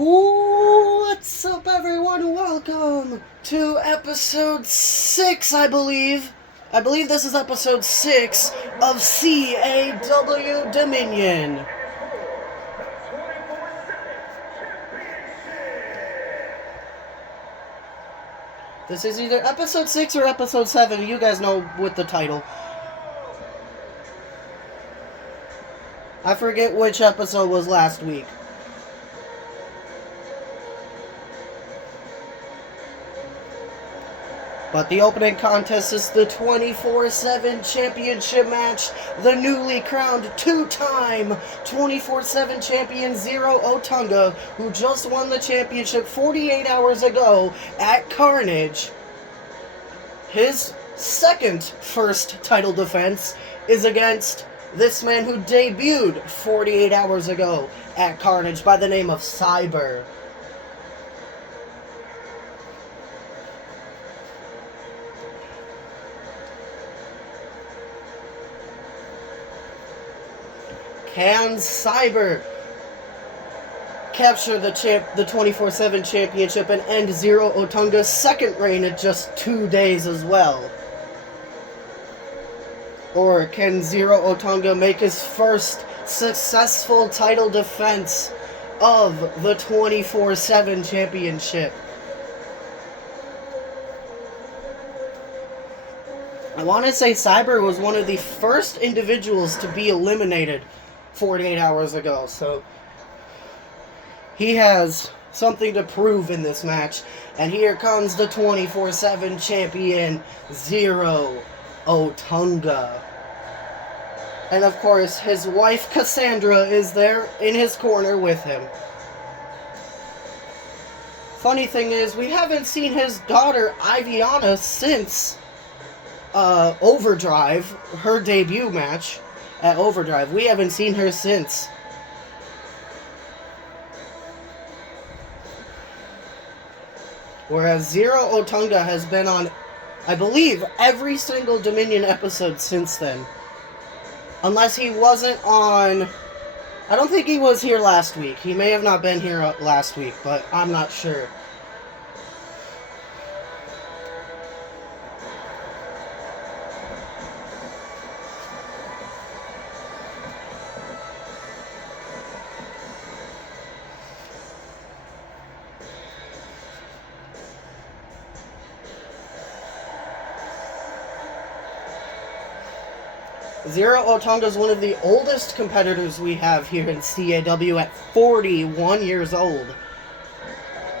What's up, everyone? Welcome to episode 6, I believe. I believe this is episode 6 of CAW Dominion. This is either episode 6 or episode 7. You guys know with the title. I forget which episode was last week. But the opening contest is the 24/7 championship match. The newly crowned two-time 24/7 champion Zero Otunga, who just won the championship 48 hours ago at Carnage. His first title defense is against this man who debuted 48 hours ago at Carnage by the name of Cyber. Can Cyber capture the 24/7 championship and end Zero Otunga's second reign in just 2 days as well? Or can Zero Otunga make his first successful title defense of the 24/7 championship? I want to say Cyber was one of the first individuals to be eliminated 48 hours ago, so he has something to prove in this match. And here comes the 24/7 champion, Zero Otunga. And of course, his wife Cassandra is there in his corner with him. Funny thing is, we haven't seen his daughter Iviana since Overdrive, her debut match at Overdrive. We haven't seen her since. Whereas Zero Otunga has been on, I believe, every single Dominion episode since then. Unless he wasn't on... I don't think he was here last week. He may have not been here last week, but I'm not sure. Zero Otunga is one of the oldest competitors we have here in CAW at 41 years old.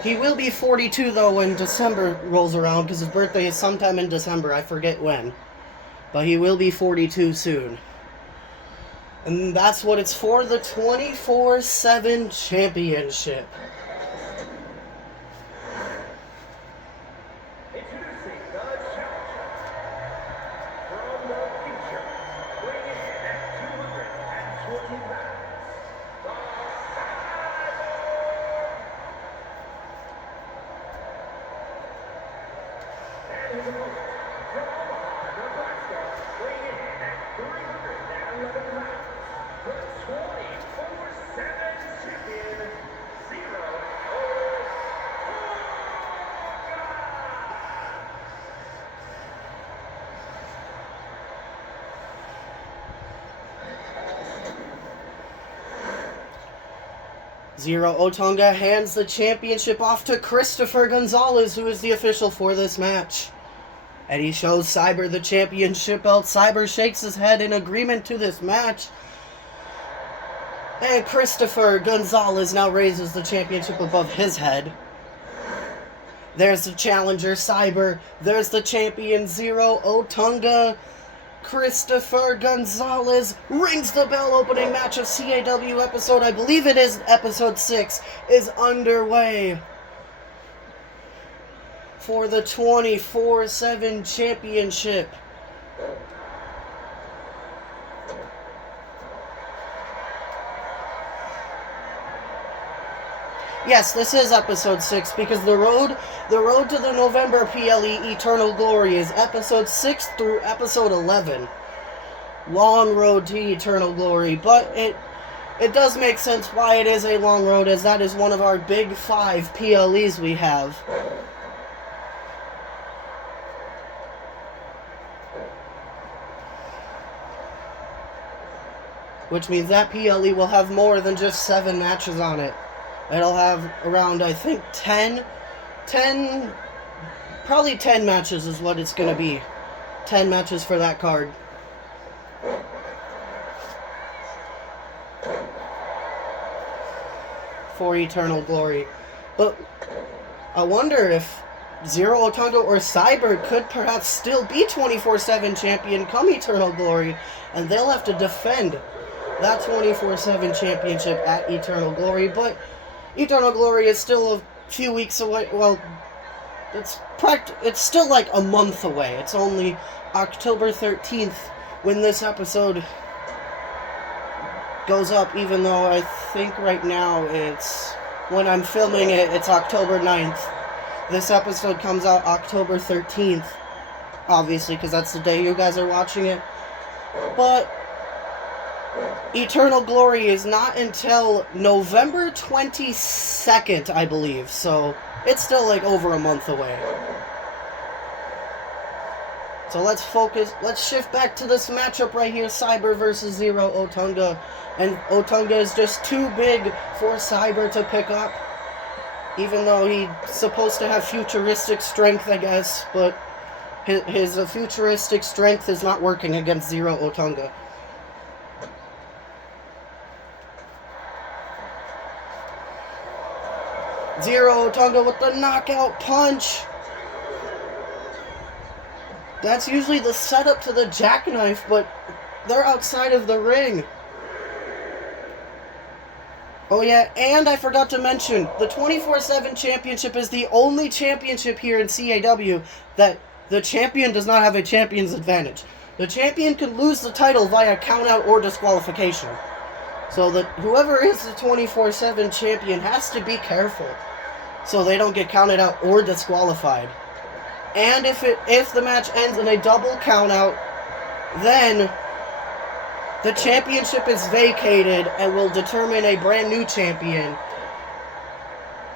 He will be 42 though when December rolls around, because his birthday is sometime in December, I forget when. But he will be 42 soon. And that's what it's for, the 24/7 championship. Zero Otunga hands the championship off to Christopher Gonzalez, who is the official for this match. And he shows Cyber the championship belt. Cyber shakes his head in agreement to this match. And Christopher Gonzalez now raises the championship above his head. There's the challenger, Cyber. There's the champion, Zero Otunga. Christopher Gonzalez rings the bell. Opening match of CAW episode, I believe it is episode 6, is underway for the 24/7 championship. Yes, this is episode 6, because the road to the November PLE Eternal Glory is episode 6 through episode 11. Long road to eternal glory, but it does make sense why it is a long road, as that is one of our big 5 PLEs we have. Which means that PLE will have more than just 7 matches on it. It'll have around, I think, 10, probably 10 matches is what it's going to be. 10 matches for that card. For Eternal Glory. But I wonder if Zero Otunga or Cyber could perhaps still be 24/7 champion come Eternal Glory, and they'll have to defend that 24/7 championship at Eternal Glory. But Eternal Glory is still a few weeks away. Well, it's still like a month away. It's only October 13th when this episode goes up, even though I think right now when I'm filming it, it's October 9th. This episode comes out October 13th, obviously, because that's the day you guys are watching it. But Eternal Glory is not until November 22nd, I believe, so it's still like over a month away. So let's shift back to this matchup right here, Cyber versus Zero Otunga. And Otunga is just too big for Cyber to pick up, even though he's supposed to have futuristic strength, I guess, but his futuristic strength is not working against Zero Otunga. Zero Otunga with the knockout punch. That's usually the setup to the jackknife, but they're outside of the ring. Oh yeah, and I forgot to mention, the 24/7 championship is the only championship here in CAW that the champion does not have a champion's advantage. The champion can lose the title via countout or disqualification. So that whoever is the 24/7 champion has to be careful so they don't get counted out or disqualified. And if the match ends in a double countout, then the championship is vacated and will determine a brand new champion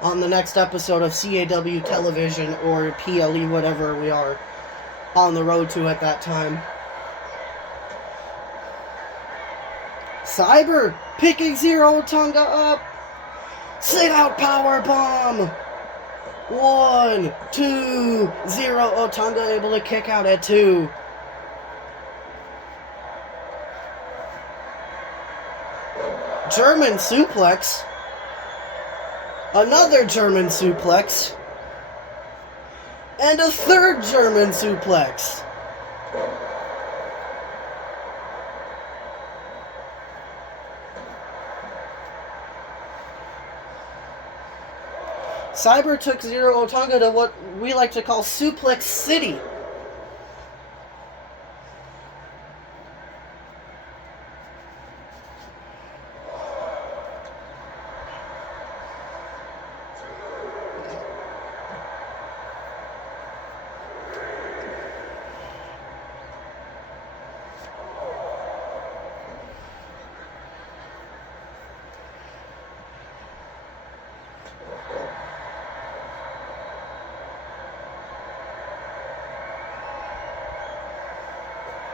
on the next episode of CAW television or PLE, whatever we are on the road to at that time. Cyber picking Zero Otunga up. Sit out power bomb. 1, 2, Zero Otunga able to kick out at 2. German suplex. Another German suplex. And a third German suplex. Cyber took Zero Otunga to what we like to call Suplex City.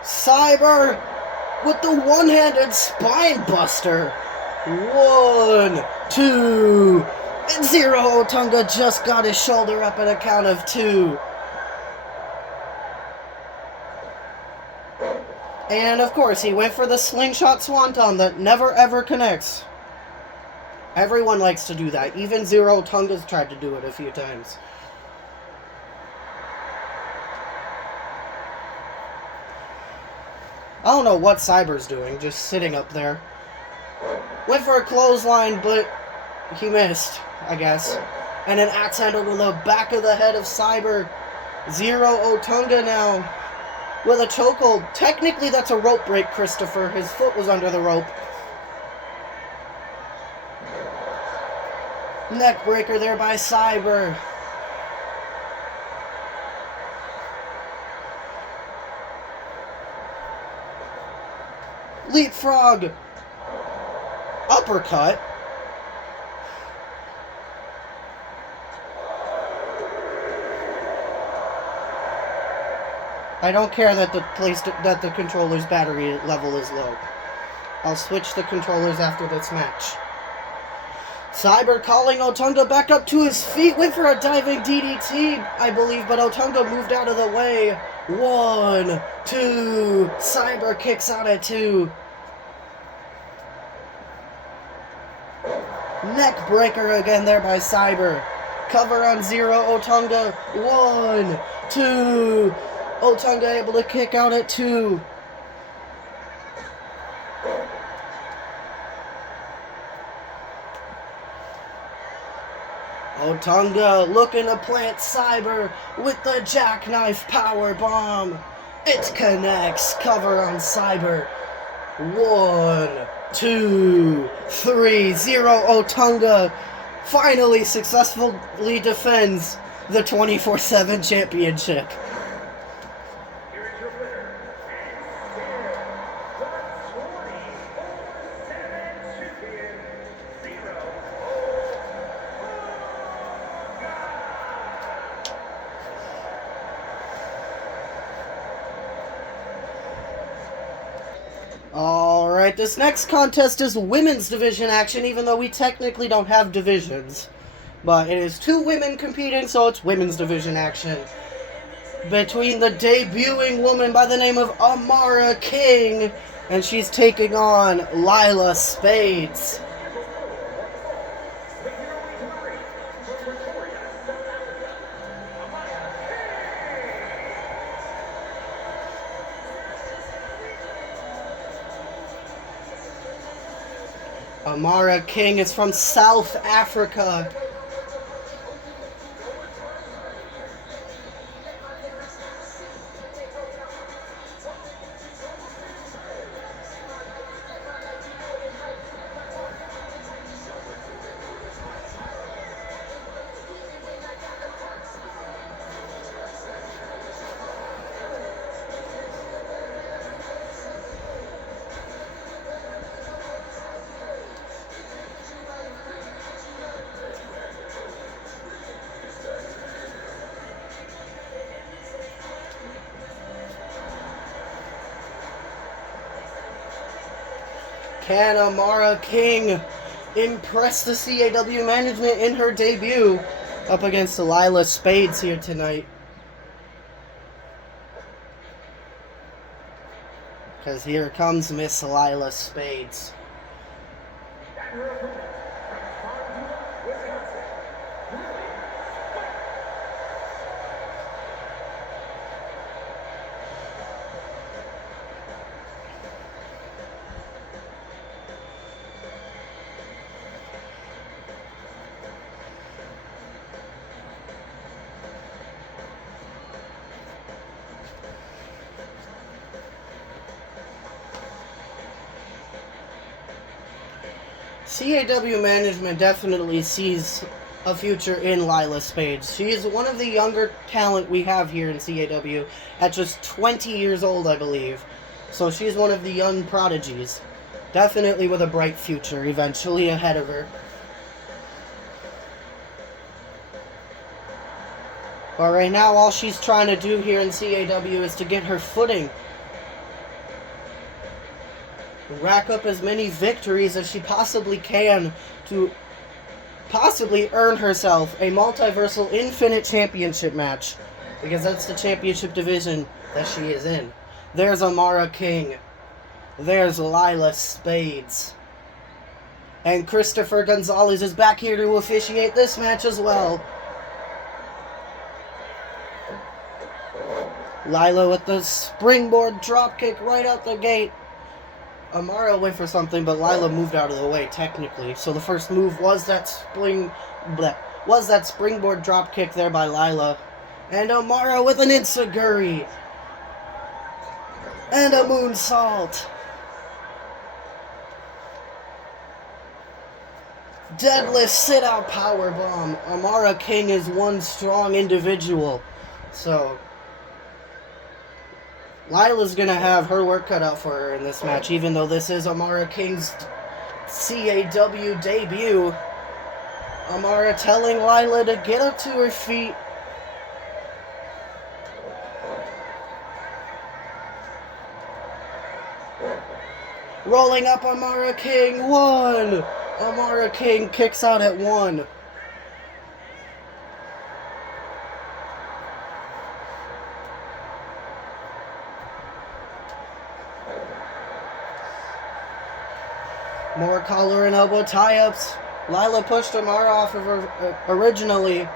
Cyber with the one-handed spine buster. 1, 2, and Zero Otunga just got his shoulder up at a count of 2. And of course, he went for the slingshot swanton that never ever connects. Everyone likes to do that. Even Zero Otunga's tried to do it a few times. I don't know what Cyber's doing, just sitting up there. Went for a clothesline, but he missed, I guess. And an axe handle to the back of the head of Cyber. Zero Otunga now with a chokehold. Technically, that's a rope break, Christopher. His foot was under the rope. Neck breaker there by Cyber. Leapfrog. uppercut. I don't care that the controller's battery level is low. I'll switch the controllers after this match. Cyber calling Otunga back up to his feet. Went for a diving DDT, I believe, but Otunga moved out of the way. 1, 2. Cyber kicks out at 2. Neck breaker again there by Cyber. Cover on 0, Otunga. 1, 2. Otunga able to kick out at 2. Otunga looking to plant Cyber with the jackknife power bomb. It connects. Cover on Cyber. 1, 2, 3, 0. Otunga finally successfully defends the 24/7 championship. Alright, this next contest is women's division action, even though we technically don't have divisions. But it is 2 women competing, so it's women's division action. Between the debuting woman by the name of Amara King, and she's taking on Lila Spades. Amara King is from South Africa. Can Amara King impress the CAW management in her debut up against Lila Spades here tonight? Because here comes Miss Lila Spades. CAW management definitely sees a future in Lila Spades. She is one of the younger talent we have here in CAW at just 20 years old, I believe. So she's one of the young prodigies. Definitely with a bright future eventually ahead of her. But right now, all she's trying to do here in CAW is to get her footing. Rack up as many victories as she possibly can to possibly earn herself a Multiversal Infinite Championship match. Because that's the championship division that she is in. There's Amara King. There's Lila Spades. And Christopher Gonzalez is back here to officiate this match as well. Lila with the springboard dropkick right out the gate. Amara went for something, but Lila moved out of the way, technically. So the first move was that springboard dropkick there by Lila. And Amara with an enziguri. And a moonsault. Deadlift sit-out powerbomb. Amara King is one strong individual. So Lila's going to have her work cut out for her in this match, even though this is Amara King's CAW debut. Amara telling Lila to get up to her feet. Rolling up Amara King, 1. Amara King kicks out at 1. More collar and elbow tie-ups. Lila pushed Amara off of her originally,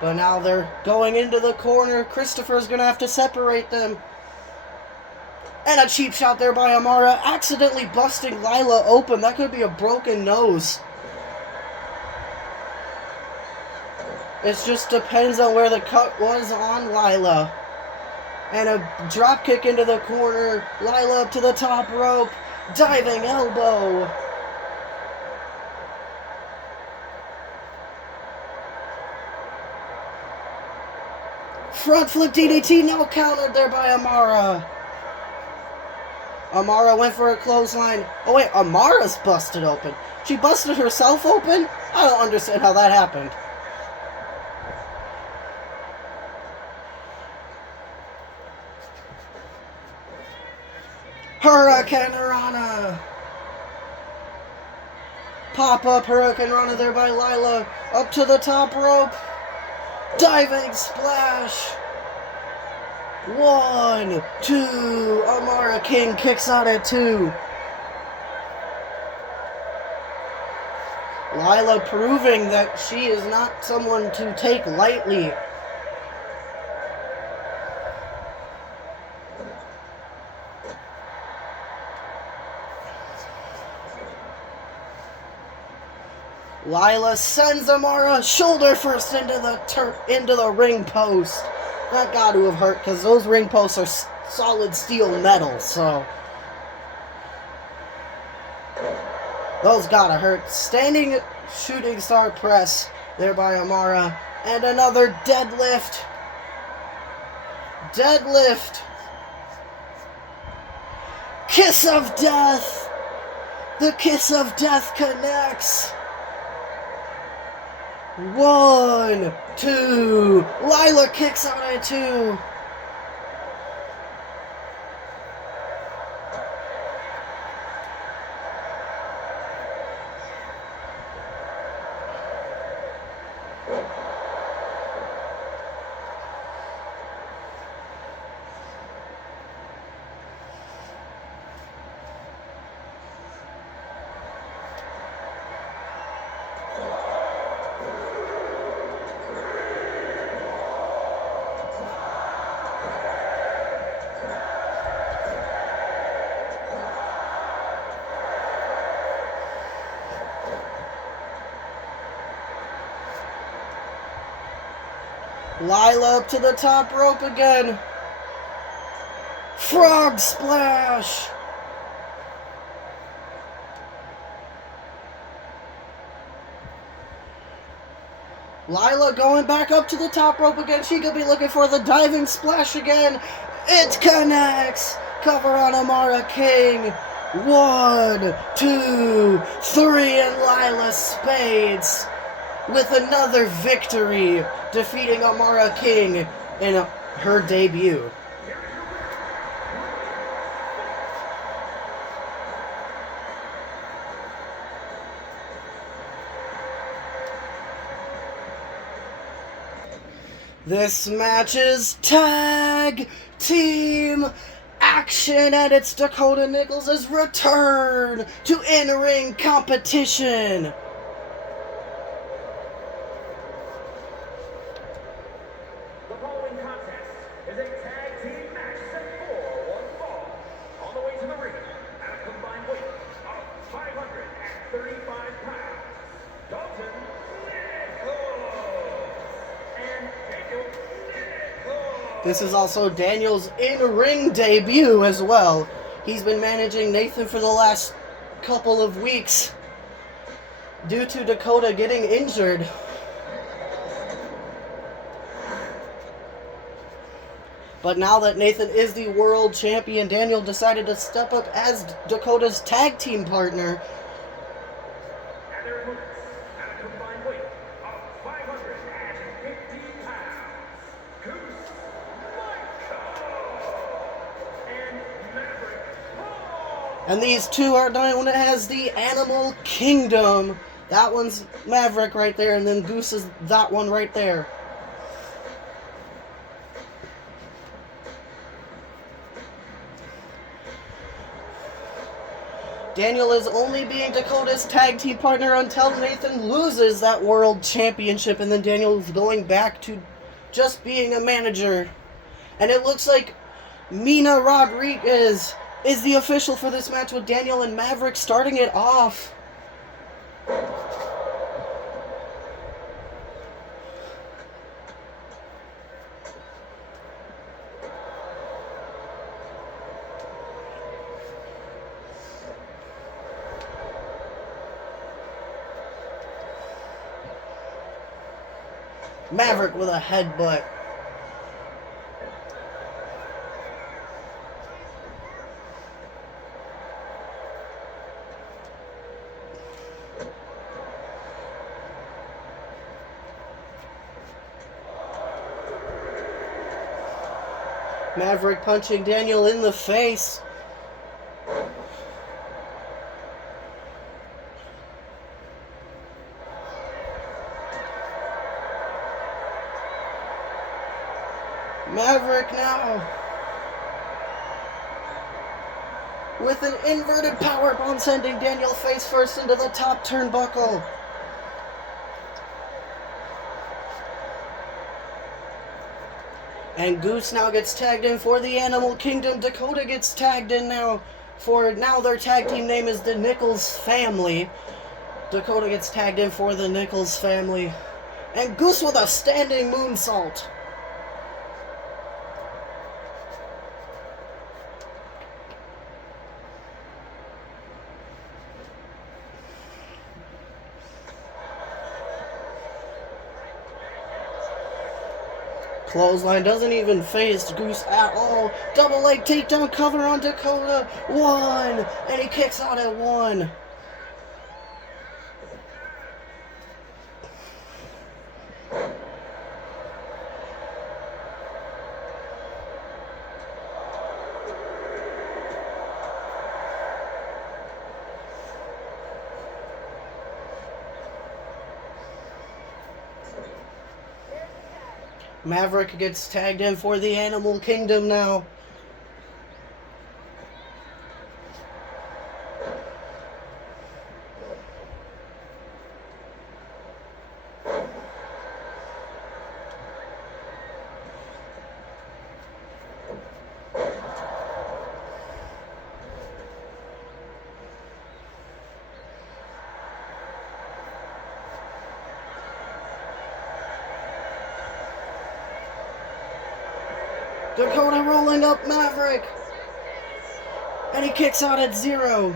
but now they're going into the corner. Christopher's going to have to separate them. And a cheap shot there by Amara, accidentally busting Lila open. That could be a broken nose. It just depends on where the cut was on Lila. And a drop kick into the corner. Lila up to the top rope. Diving elbow. Front flip DDT, no countered there by Amara. Amara went for a clothesline. Oh wait, Amara's busted open. She busted herself open? I don't understand how that happened. Hurricane Rana. Pop-up Hurricane Rana there by Lila. Up to the top rope. Diving splash. 1, 2. Amara King kicks out at 2. Lila proving that she is not someone to take lightly. Lila sends Amara shoulder first into the ring post. That got to have hurt because those ring posts are solid steel metal, so those gotta hurt. Standing shooting star press there by Amara, and another deadlift. Kiss of death. The kiss of death connects. 1, 2. Lila kicks out at 2. Lila up to the top rope again. Frog splash. Lila going back up to the top rope again. She could be looking for the diving splash again. It connects. Cover on Amara King. 1, 2, 3, and Lila Spades with another victory, defeating Amara King in her debut. This match is tag team action, and it's Dakota Nichols' return to in-ring competition. The following contest is a tag team match set for one fall. On the way to the ring, at a combined weight of 535 pounds, Dalton and Daniel. This is also Daniel's in-ring debut as well. He's been managing Nathan for the last couple of weeks due to Dakota getting injured. But now that Nathan is the world champion, Daniel decided to step up as Dakota's tag team partner. And these two are known as the Animal Kingdom. That one's Maverick right there, and then Goose is that one right there. Daniel is only being Dakota's tag team partner until Nathan loses that world championship, and then Daniel is going back to just being a manager. And it looks like Mina Rodriguez is the official for this match, with Daniel and Maverick starting it off. Maverick with a headbutt. Maverick punching Daniel in the face. Maverick now with an inverted powerbomb, sending Daniel face first into the top turnbuckle. And Goose now gets tagged in for the Animal Kingdom. Dakota gets tagged in now their tag team name is the Nichols Family. Dakota gets tagged in for the Nichols Family. And Goose with a standing moonsault. Clothesline doesn't even phase Goose at all. Double leg takedown cover on Dakota. One. And he kicks out at one. Maverick gets tagged in for the Animal Kingdom now. Dakota rolling up Maverick. And he kicks out at 0.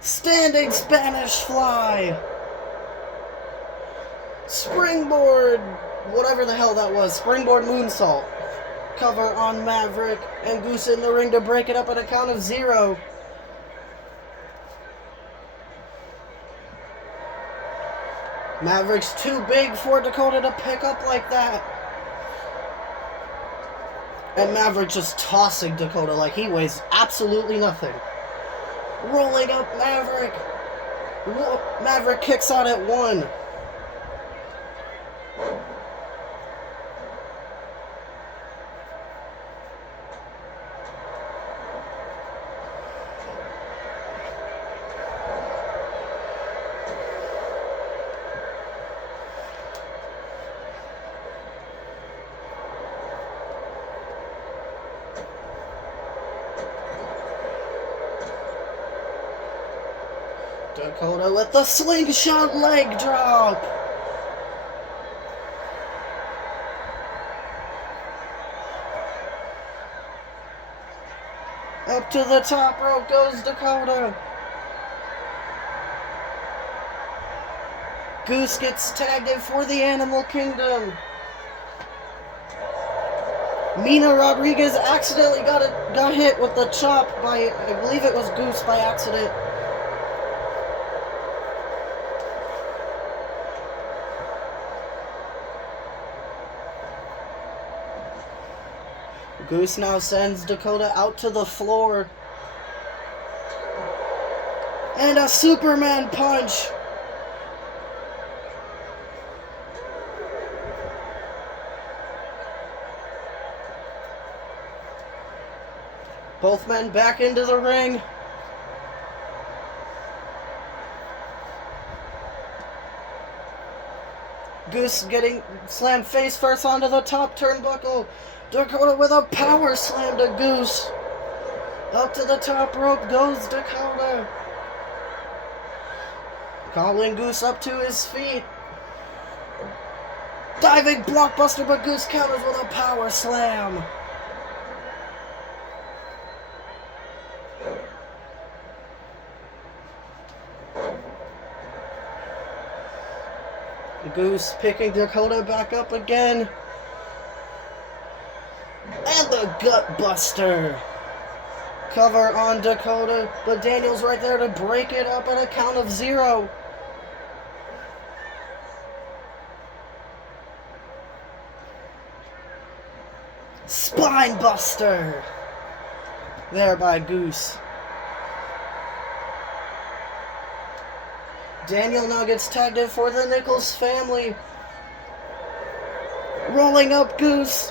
Standing Spanish fly. Springboard, whatever the hell that was. Springboard moonsault. Cover on Maverick. And Goose in the ring to break it up at a count of 0. Maverick's too big for Dakota to pick up like that. And Maverick just tossing Dakota like he weighs absolutely nothing. Rolling up Maverick. Maverick kicks out at 1. Dakota with the slingshot leg drop. Up to the top rope goes Dakota. Goose gets tagged in for the Animal Kingdom. Mina Rodriguez accidentally got hit with the chop by, I believe it was Goose by accident. Goose now sends Dakota out to the floor. And a Superman punch. Both men back into the ring. Goose getting slammed face first onto the top turnbuckle. Dakota with a power slam to Goose. Up to the top rope goes Dakota. Calling Goose up to his feet. Diving blockbuster, but Goose counters with a power slam. Goose picking Dakota back up again. And the gut buster. Cover on Dakota, but Daniel's right there to break it up at a count of 0. Spine buster. There by Goose. Daniel now gets tagged in for the Nichols family. Rolling up Goose.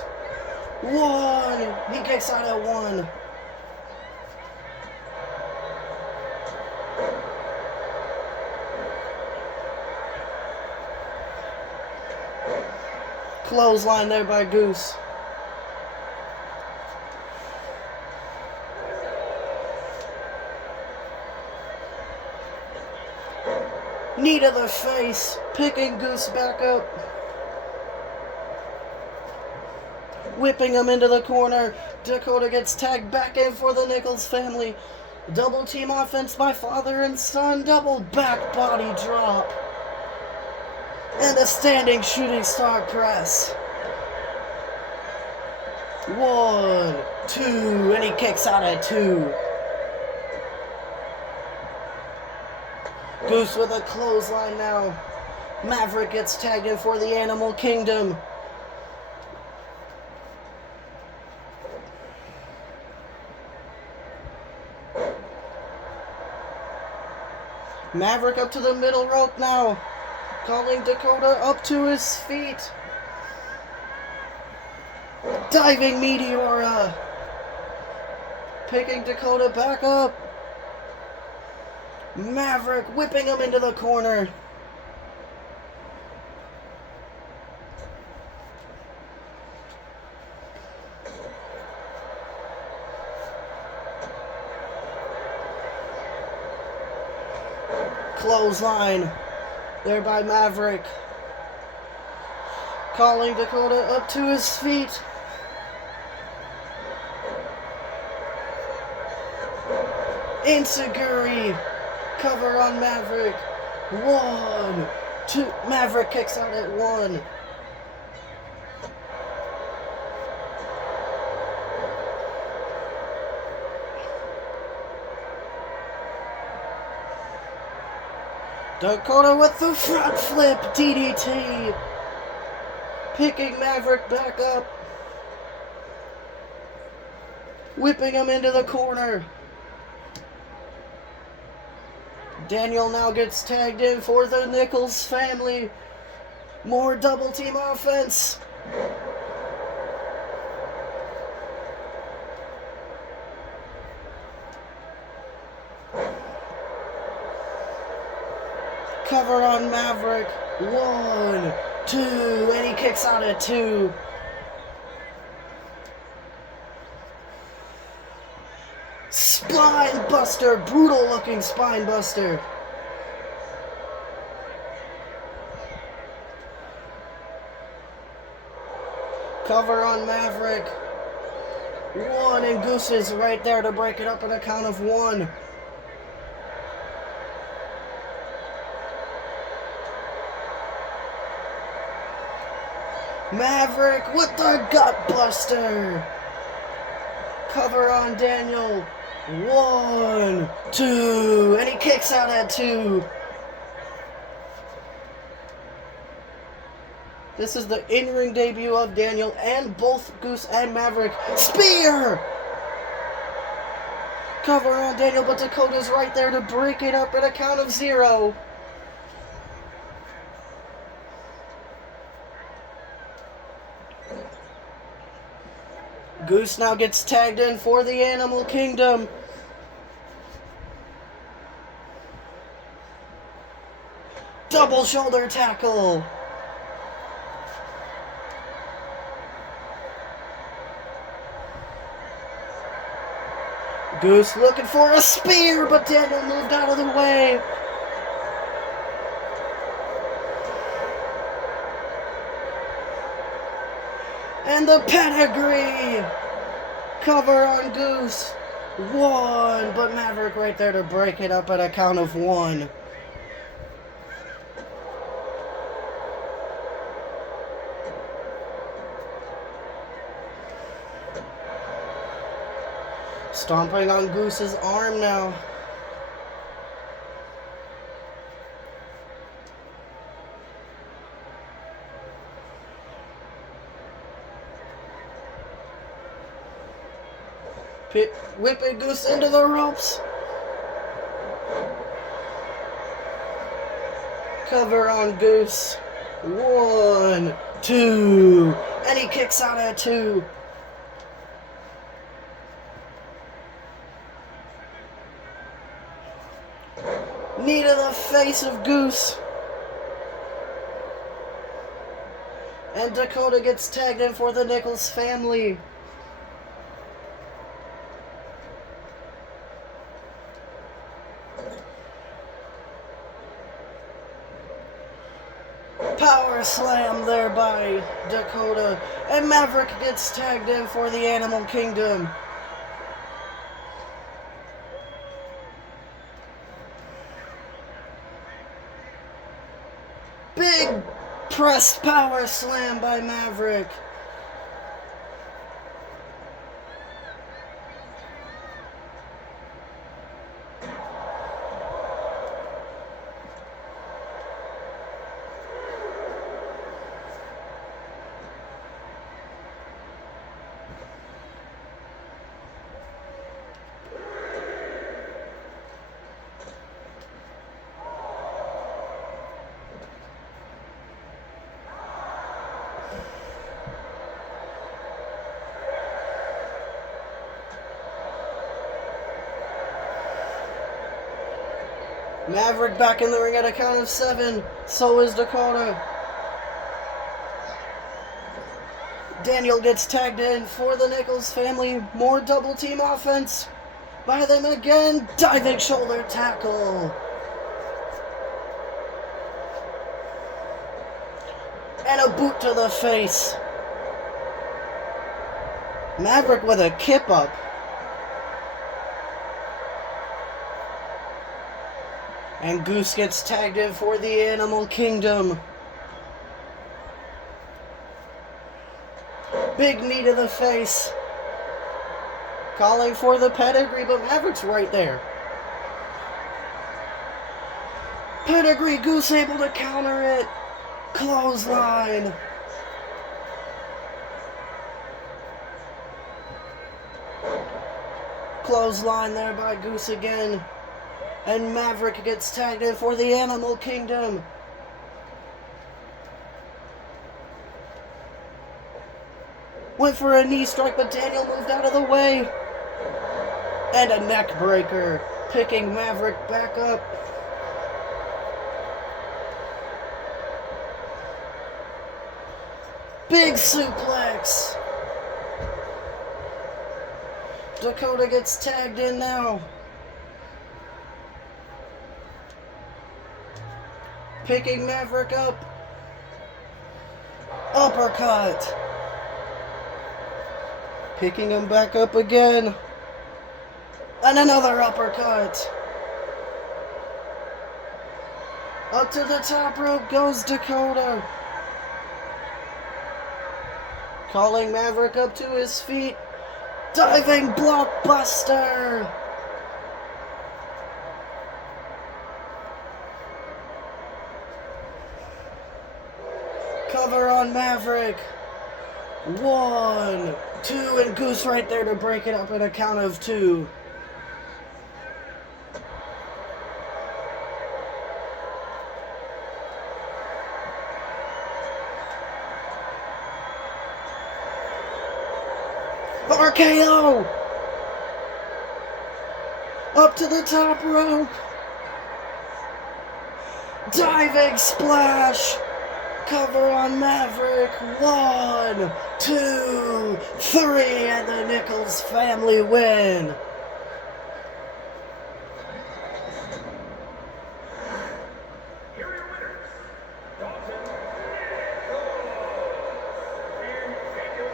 1. He kicks out at 1. Clothesline there by Goose. Knee to the face, picking Goose back up. Whipping him into the corner. Dakota gets tagged back in for the Nichols family. Double team offense by father and son. Double back body drop. And a standing shooting star press. 1, 2, and he kicks out at 2. Goose with a clothesline now. Maverick gets tagged in for the Animal Kingdom. Maverick up to the middle rope now. Calling Dakota up to his feet. Diving Meteora. Picking Dakota back up. Maverick whipping him into the corner. Clothesline there by Maverick. Calling Dakota up to his feet. Enziguri. Cover on Maverick. 1, 2. Maverick kicks out at 1. Dakota with the front flip DDT. Picking Maverick back up. Whipping him into the corner. Daniel now gets tagged in for the Nichols family. More double team offense. Cover on Maverick. 1, 2, and he kicks out at 2. Spine buster, brutal looking spine buster. Cover on Maverick. 1, and Goose is right there to break it up in a count of 1. Maverick with the gut buster. Cover on Daniel. 1, 2, and he kicks out at 2. This is the in-ring debut of Daniel and both Goose and Maverick. Spear! Cover on Daniel, but Dakota's right there to break it up at a count of 0. Goose now gets tagged in for the Animal Kingdom. Double shoulder tackle. Goose looking for a spear, but Daniel moved out of the way. And the pedigree. Cover on Goose. 1, but Maverick right there to break it up at a count of 1. Stomping on Goose's arm now. Whipping Goose into the ropes. Cover on Goose. 1, 2. And he kicks out at 2. Knee to the face of Goose. And Dakota gets tagged in for the Nichols family. Power slam there by Dakota. And Maverick gets tagged in for the Animal Kingdom. Big press power slam by Maverick. Maverick back in the ring at a count of 7. So is Dakota. Daniel gets tagged in for the Nichols family. More double team offense by them again. Diving shoulder tackle. And a boot to the face. Maverick with a kip up. And Goose gets tagged in for the Animal Kingdom. Big knee to the face. Calling for the pedigree, but Maverick's right there. Pedigree, Goose able to counter it. Clothesline. Clothesline there by Goose again. And Maverick gets tagged in for the Animal Kingdom. Went for a knee strike, but Daniel moved out of the way. And a neck breaker, picking Maverick back up. Big suplex. Dakota gets tagged in now. Picking Maverick up. Uppercut. Picking him back up again. And another uppercut. Up to the top rope goes Dakota. Calling Maverick up to his feet. Diving blockbuster. Cover on Maverick. 1, 2, and Goose right there to break it up in a count of 2. RKO! Up to the top rope. Diving splash. Cover on Maverick. 1, 2, 3, and the Nichols family win. Here are your winners, Dalton and Jacob.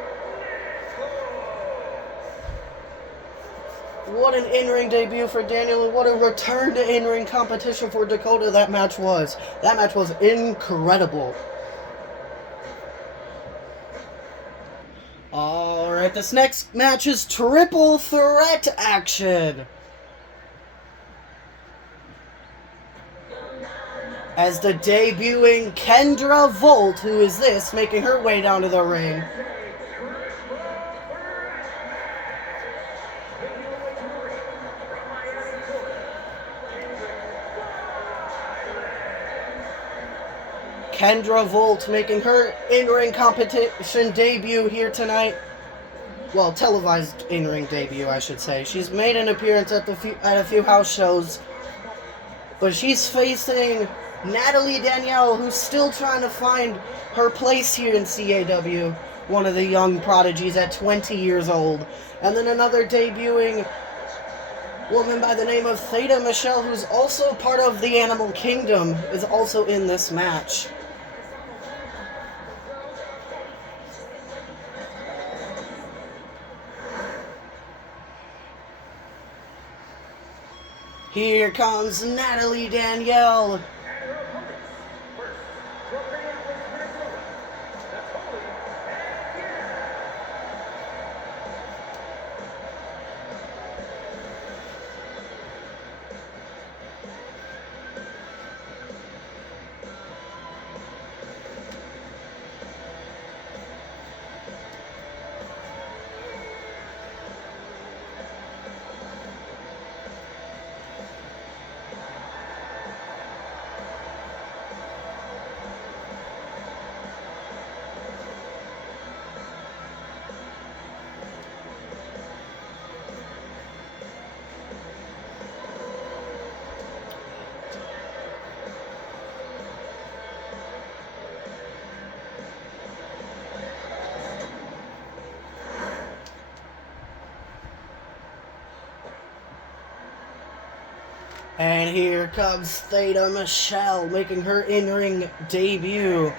What an in-ring debut for Daniel, and what a return to in-ring competition for Dakota that match was. That match was incredible. Alright, this next match is triple threat action. As the debuting Kendra Volt, who is this, making her way down to the ring. Kendra Volt making her in-ring competition debut here tonight. Well, televised in-ring debut, I should say. She's made an appearance at a few house shows, but she's facing Natalie Danielle, who's still trying to find her place here in CAW. One of the young prodigies at 20 years old. And then another debuting woman by the name of Theta Michelle, who's also part of the Animal Kingdom, is also in this match. Here comes Natalie Danielle. And here comes Theta Michelle making her in-ring debut.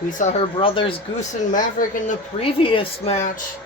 We saw her brothers Goose and Maverick in the previous match.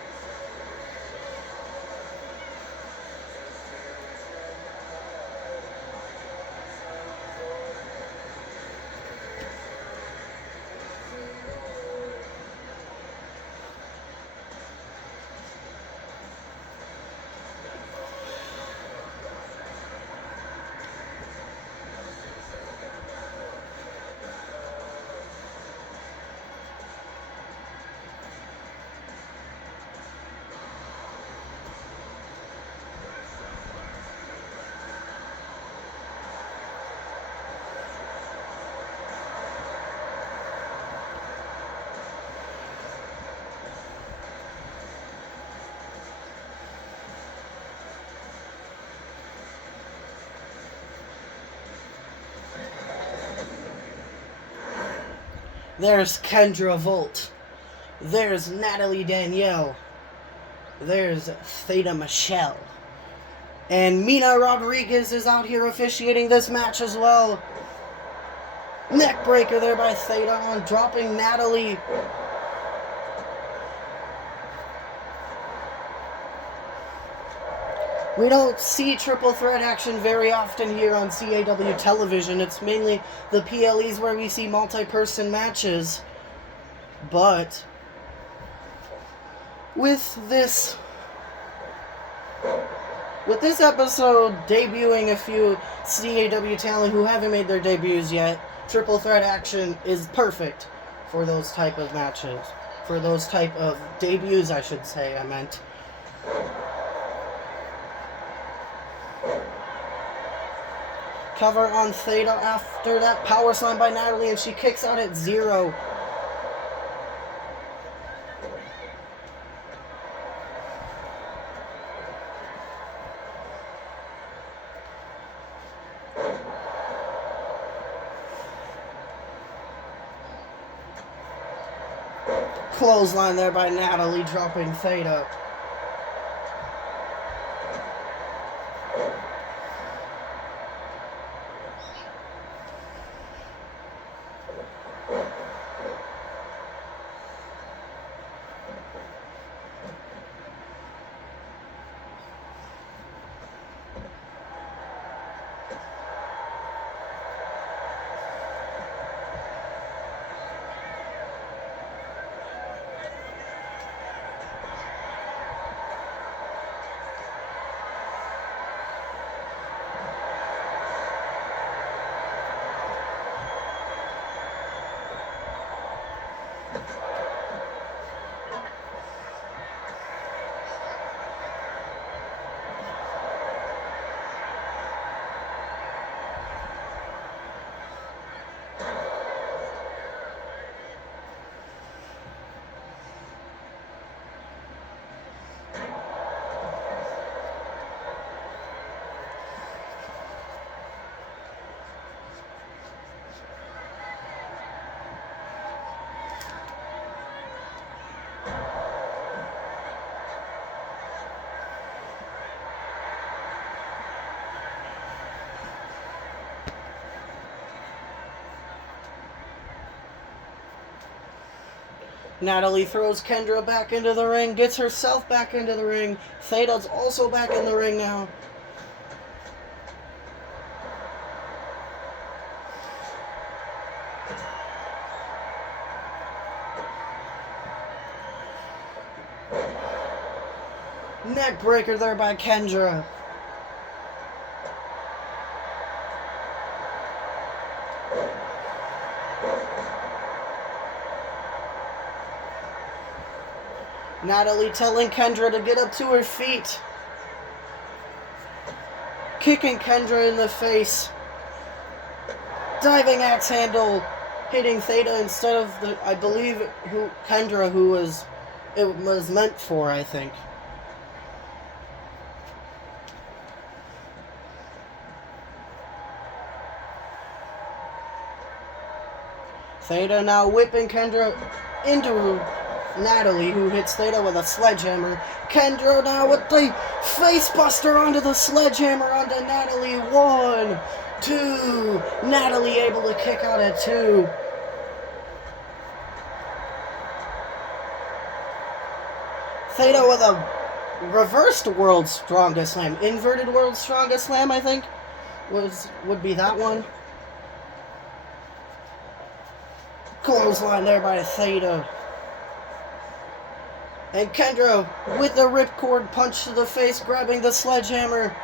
There's Kendra Volt. There's Natalie Danielle. There's Theta Michelle. And Mina Rodriguez is out here officiating this match as well. Neck breaker there by Theta on dropping Natalie. We don't see triple threat action very often here on CAW television. It's mainly the PLEs where we see multi-person matches. But with this episode debuting a few CAW talent who haven't made their debuts yet, triple threat action is perfect for those type of matches. For those type of debuts, I should say, I meant. Cover on Theta after that power slam by Natalie, and she kicks out at 0. Clothesline there by Natalie, dropping Theta. Natalie throws Kendra back into the ring, gets herself back into the ring. Theta's also back in the ring now. Neck breaker there by Kendra. Natalie telling Kendra to get up to her feet. Kicking Kendra in the face. Diving axe handle. Hitting Theta instead of the, I believe, Kendra, who it was meant for, I think. Theta now whipping Kendra into Natalie, who hits Theta with a sledgehammer. Kendra now with the facebuster onto the sledgehammer onto Natalie. 1, 2. Natalie able to kick out at 2. Theta with a reversed World's Strongest Slam. Inverted World's Strongest Slam, I think, would be that one. Clothesline there by Theta. And Kendra with the ripcord punch to the face, grabbing the sledgehammer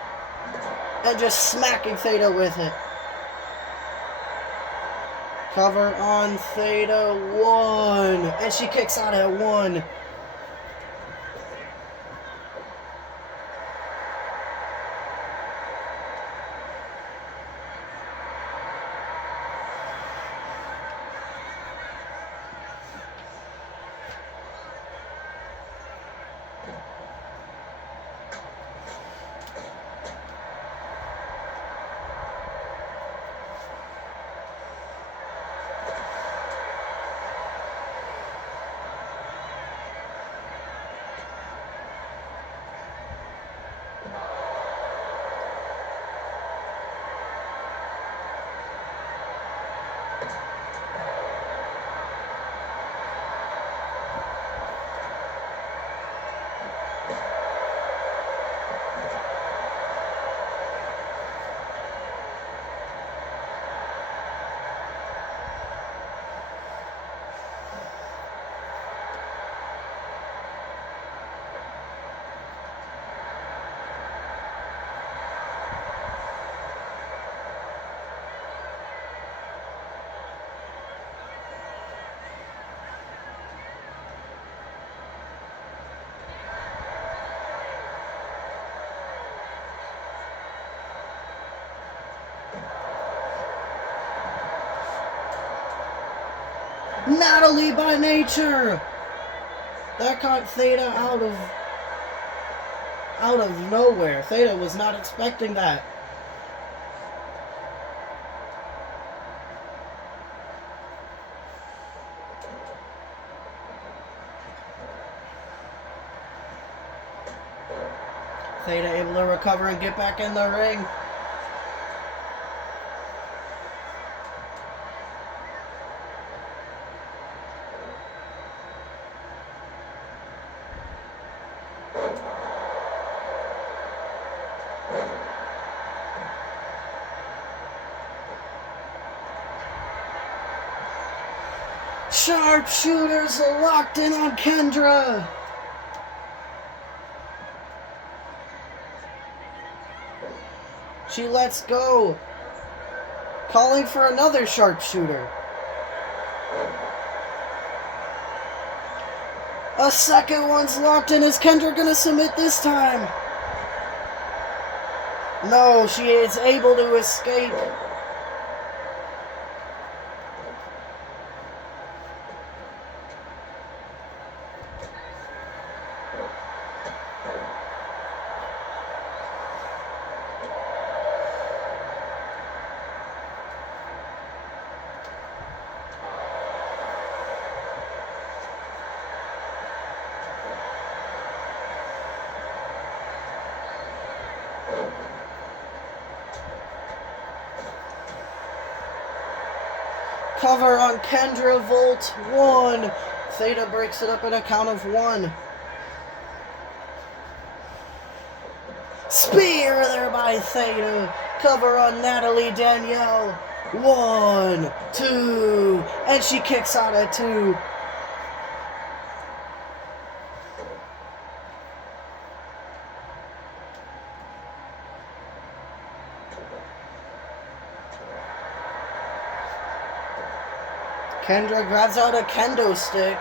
and just smacking Theta with it. Cover on Theta. 1. And she kicks out at 1. Natalie by nature. That caught Theta out of nowhere. Theta was not expecting that. Theta able to recover and get back in the ring. Sharpshooters locked in on Kendra. She lets go, calling for another sharpshooter. A second one's locked in. Is Kendra gonna submit this time? No, she is able to escape. Cover on Kendra Volt 1. Theta breaks it up in a count of 1. Spear there by Theta. Cover on Natalie Danielle. 1, 2, and she kicks out at 2. Kendra grabs out a kendo stick.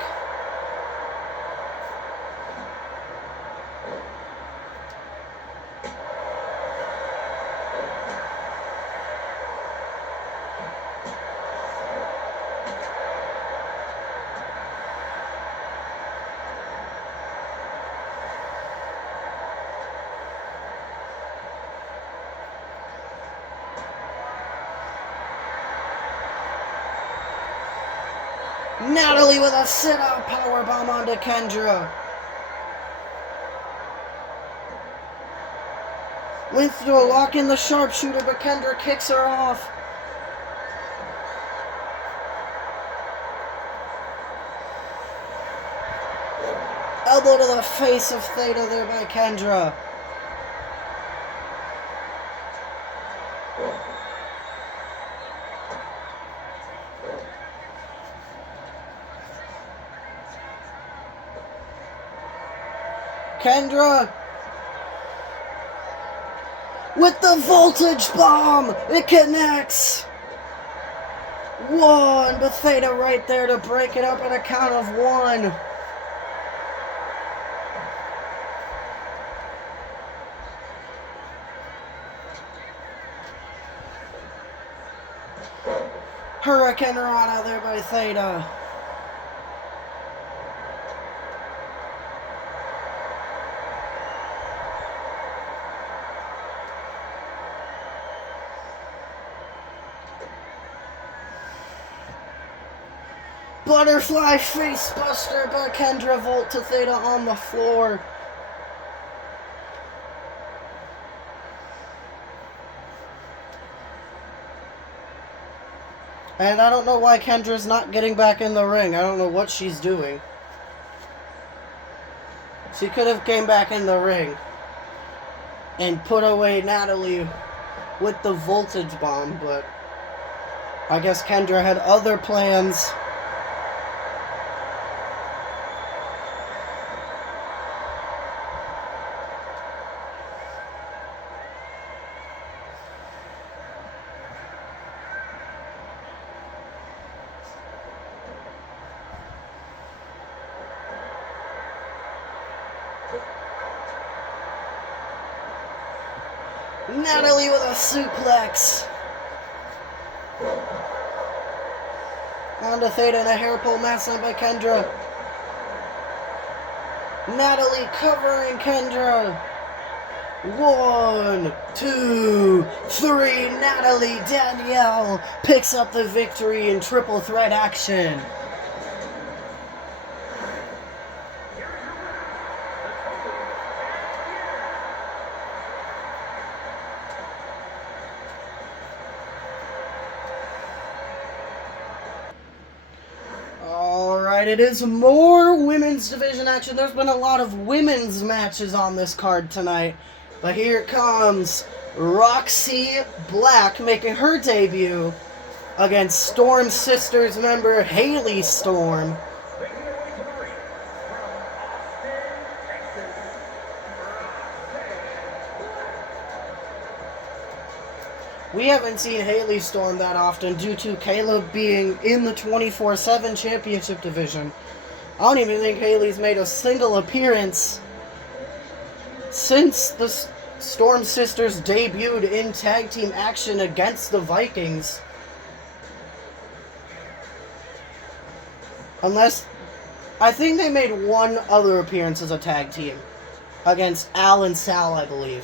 Natalie with a sit-out powerbomb onto Kendra. Went through a lock in the sharpshooter, but Kendra kicks her off. Elbow to the face of Theta there by Kendra. Kendra with the voltage bomb. It connects. 1, but Theta right there to break it up at a count of 1. Hurricane Rana there by Theta. Butterfly face buster by Kendra Volt to Theta on the floor. And I don't know why Kendra's not getting back in the ring. I don't know what she's doing. She could have came back in the ring and put away Natalie with the voltage bomb, but I guess Kendra had other plans. Natalie with a suplex. On to Theta and a hair pull mask by Kendra. Natalie covering Kendra. 1, 2, 3. Natalie Danielle picks up the victory in triple threat action. Alright, it is more women's division action. There's been a lot of women's matches on this card tonight. But here it comes. Roxy Black making her debut against Storm Sisters member Haley Storm. Making their way to the ring from Austin, Texas, We haven't seen Haley Storm that often due to Caleb being in the 24/7 championship division. I don't even think Haley's made a single appearance since the Storm Sisters debuted in tag team action against the Vikings. Unless, I think they made one other appearance as a tag team against Al and Sal, I believe.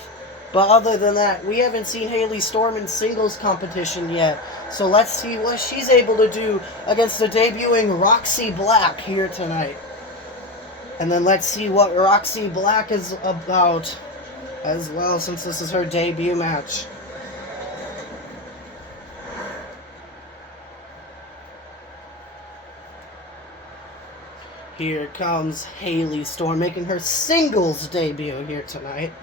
But other than that, we haven't seen Haley Storm in singles competition yet. So let's see what she's able to do against the debuting Roxy Black here tonight. And then let's see what Roxy Black is about as well, since this is her debut match. Here comes Haley Storm making her singles debut here tonight.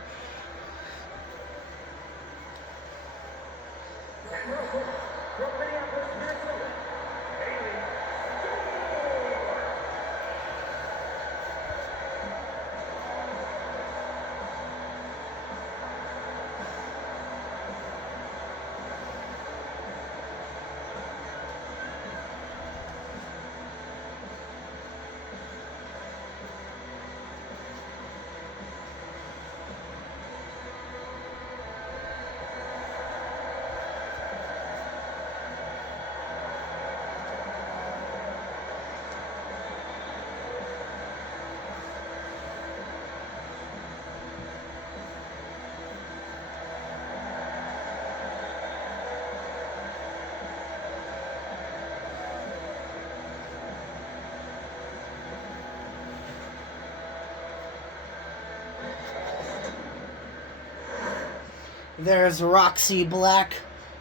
There's Roxy Black.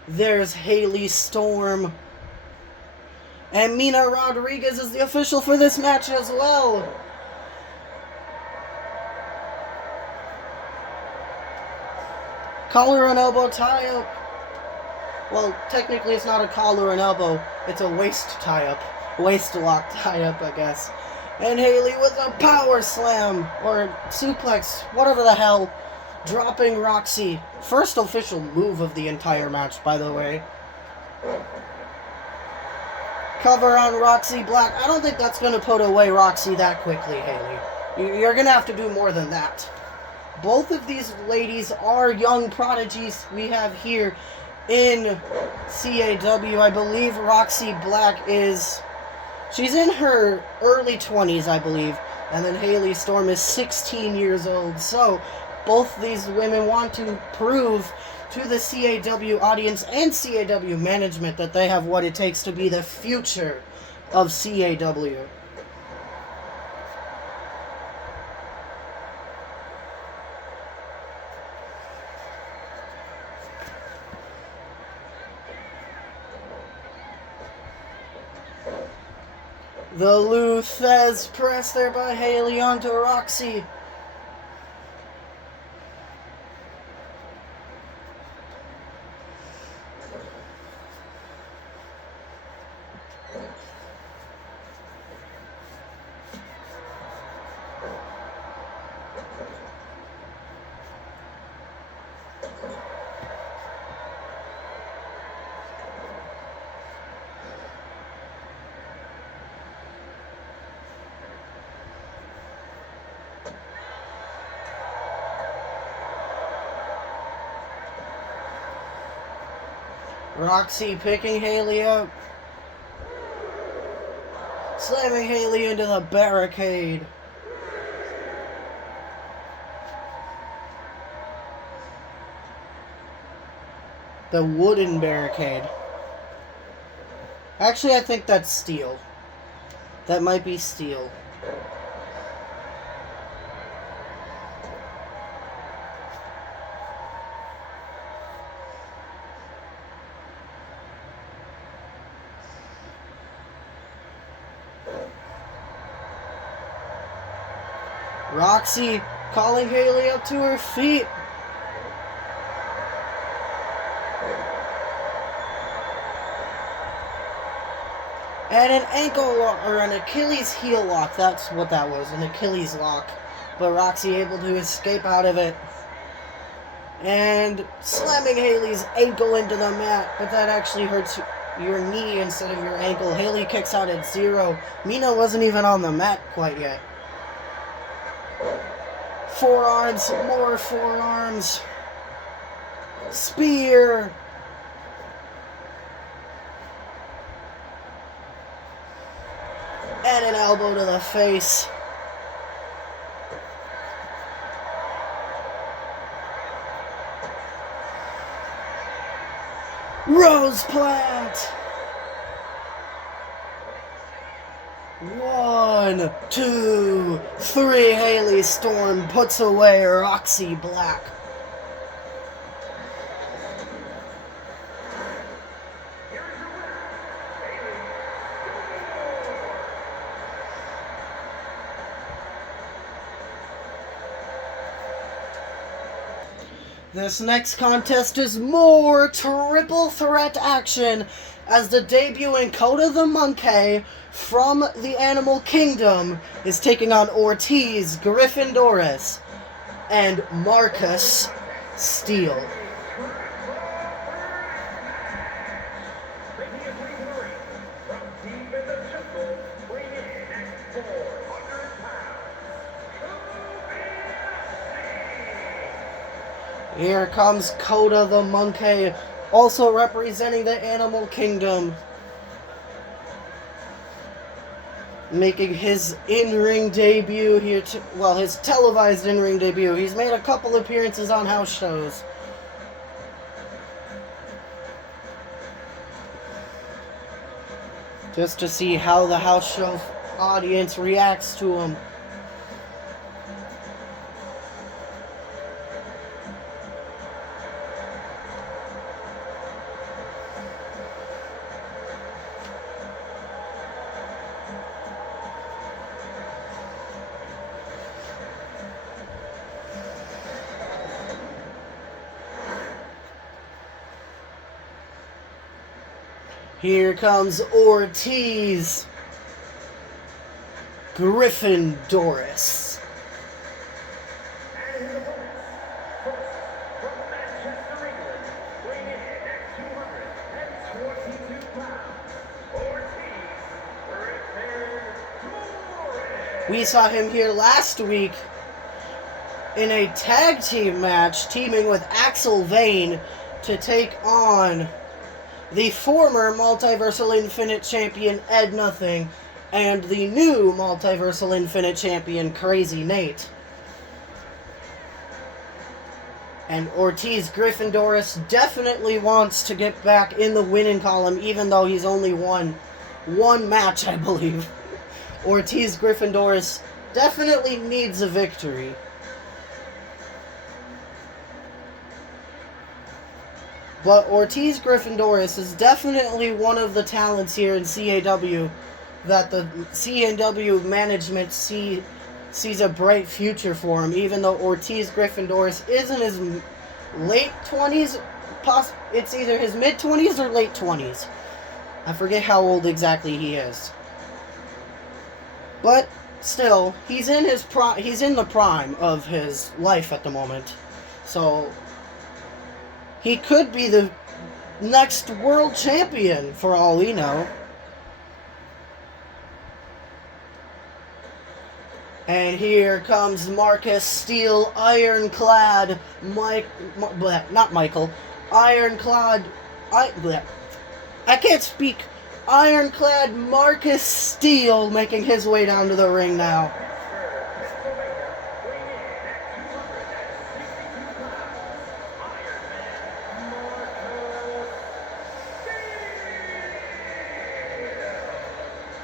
There's Haley Storm. And Mina Rodriguez is the official for this match as well. Collar and elbow tie-up. Well, technically it's not a collar and elbow. It's a waist tie-up. Waist lock tie-up, I guess. And Haley with a power slam. Or suplex. Whatever the hell. Dropping Roxy. First official move of the entire match, by the way. Cover on Roxy Black. I don't think that's going to put away Roxy that quickly, Haley. You're going to have to do more than that. Both of these ladies are young prodigies we have here in CAW. I believe Roxy Black is... she's in her early 20s, I believe. And then Haley Storm is 16 years old. So, both these women want to prove to the CAW audience and CAW management that they have what it takes to be the future of CAW. The Luthez press there by Haley onto Roxy. Roxy picking Haley up. Slamming Haley into the barricade. The wooden barricade. Actually, I think that's steel. That might be steel. Roxy calling Haley up to her feet. And an ankle lock, or an Achilles heel lock. That's what that was, an Achilles lock. But Roxy able to escape out of it. And slamming Haley's ankle into the mat. But that actually hurts your knee instead of your ankle. Haley kicks out at 0. Mina wasn't even on the mat quite yet. Forearms, more forearms. Spear. And an elbow to the face. Rose plant. 1, 2, 3. Haley Storm puts away Roxy Black. This next contest is more triple threat action as the debuting Coda the Monkey from the Animal Kingdom is taking on Ortiz, Gryffindoris, and Marcus Steele. Here comes Coda the Monkey, also representing the Animal Kingdom, making his in-ring debut here, his televised in-ring debut. He's made a couple appearances on house shows. Just to see how the house show audience reacts to him. Here comes Ortiz, Gryffindoris. We saw him here last week in a tag team match, teaming with Axel Vane to take on the former Multiversal Infinite Champion Ed Nothing and the new Multiversal Infinite Champion Crazy Nate. And Ortiz Gryffindoris definitely wants to get back in the winning column, even though he's only won one match, I believe. Ortiz Gryffindoris definitely needs a victory. But Ortiz Gryffindoris is definitely one of the talents here in CAW that the CAW management sees a bright future for him, even though Ortiz Gryffindoris is in his late 20s. It's either his mid-20s or late 20s. I forget how old exactly he is. But still, he's in the prime of his life at the moment. So he could be the next world champion, for all we know. And here comes Marcus Steele, ironclad, ironclad I can't speak. Ironclad Marcus Steele making his way down to the ring now.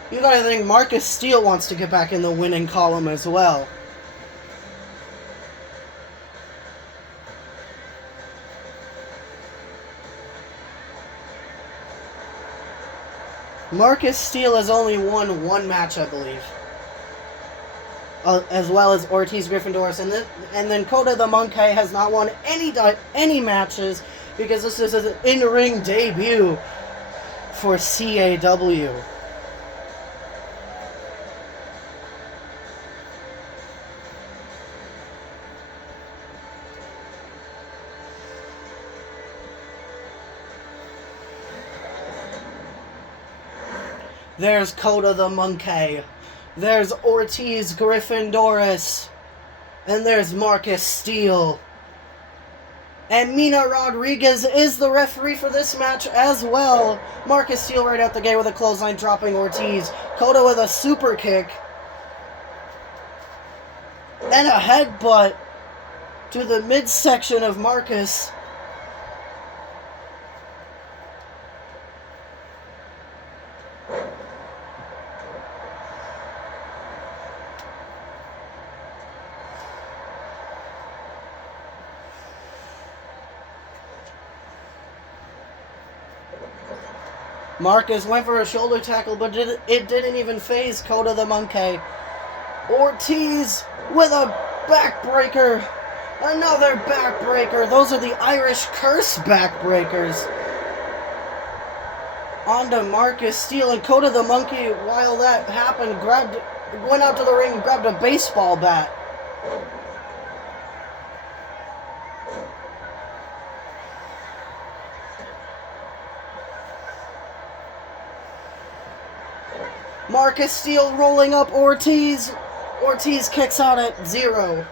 You gotta think Marcus Steele wants to get back in the winning column as well. Marcus Steele has only won one match, I believe. As well as Ortiz Gryffindor, and then Kota the Monkey has not won any matches because this is an in-ring debut for CAW. There's Kota the Monkey. There's Ortiz Gryffindoris. And there's Marcus Steele. And Mina Rodriguez is the referee for this match as well. Marcus Steele right out the gate with a clothesline, dropping Ortiz. Kota with a super kick. And a headbutt to the midsection of Marcus. Marcus went for a shoulder tackle, but it didn't even phase Kota the Monkey. Ortiz with a backbreaker. Another backbreaker. Those are the Irish Curse backbreakers. On to Marcus Steele, and Kota the Monkey, while that happened, went out to the ring and grabbed a baseball bat. Marcus Steele rolling up Ortiz. Ortiz kicks out at 0.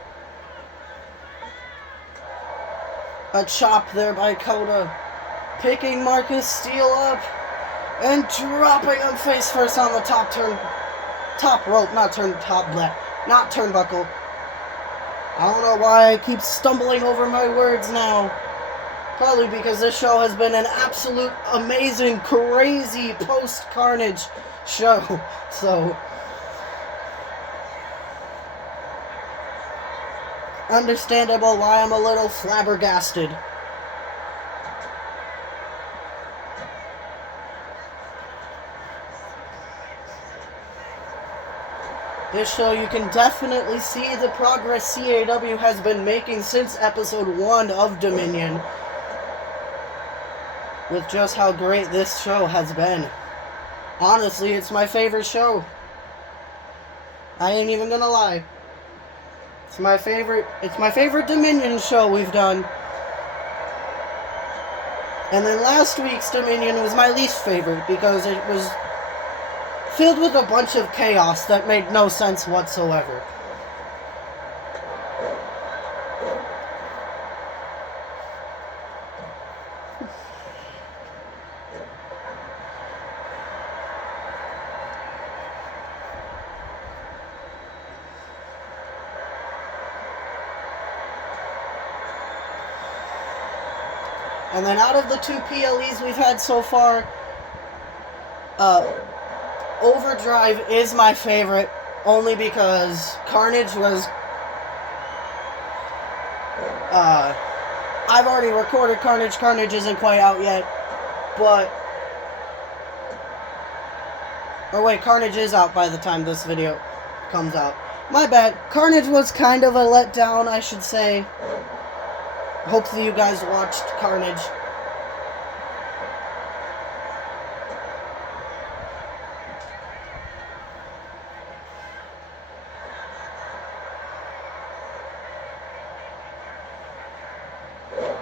A chop there by Kota. Picking Marcus Steele up and dropping him face first on the top rope, not turnbuckle. I don't know why I keep stumbling over my words now. Probably because this show has been an absolute amazing, crazy post-Carnage show. So, understandable why I'm a little flabbergasted. This show, you can definitely see the progress CAW has been making since episode 1 of Dominion, with just how great this show has been. Honestly, it's my favorite show. I ain't even gonna lie. It's my favorite Dominion show we've done. And then last week's Dominion was my least favorite because it was filled with a bunch of chaos that made no sense whatsoever. And then out of the 2 PLEs we've had so far, Overdrive is my favorite, only because Carnage was... I've already recorded Carnage. Carnage isn't quite out yet, but... Or wait, Carnage is out by the time this video comes out. My bad. Carnage was kind of a letdown, I should say. Hopefully you guys watched Carnage.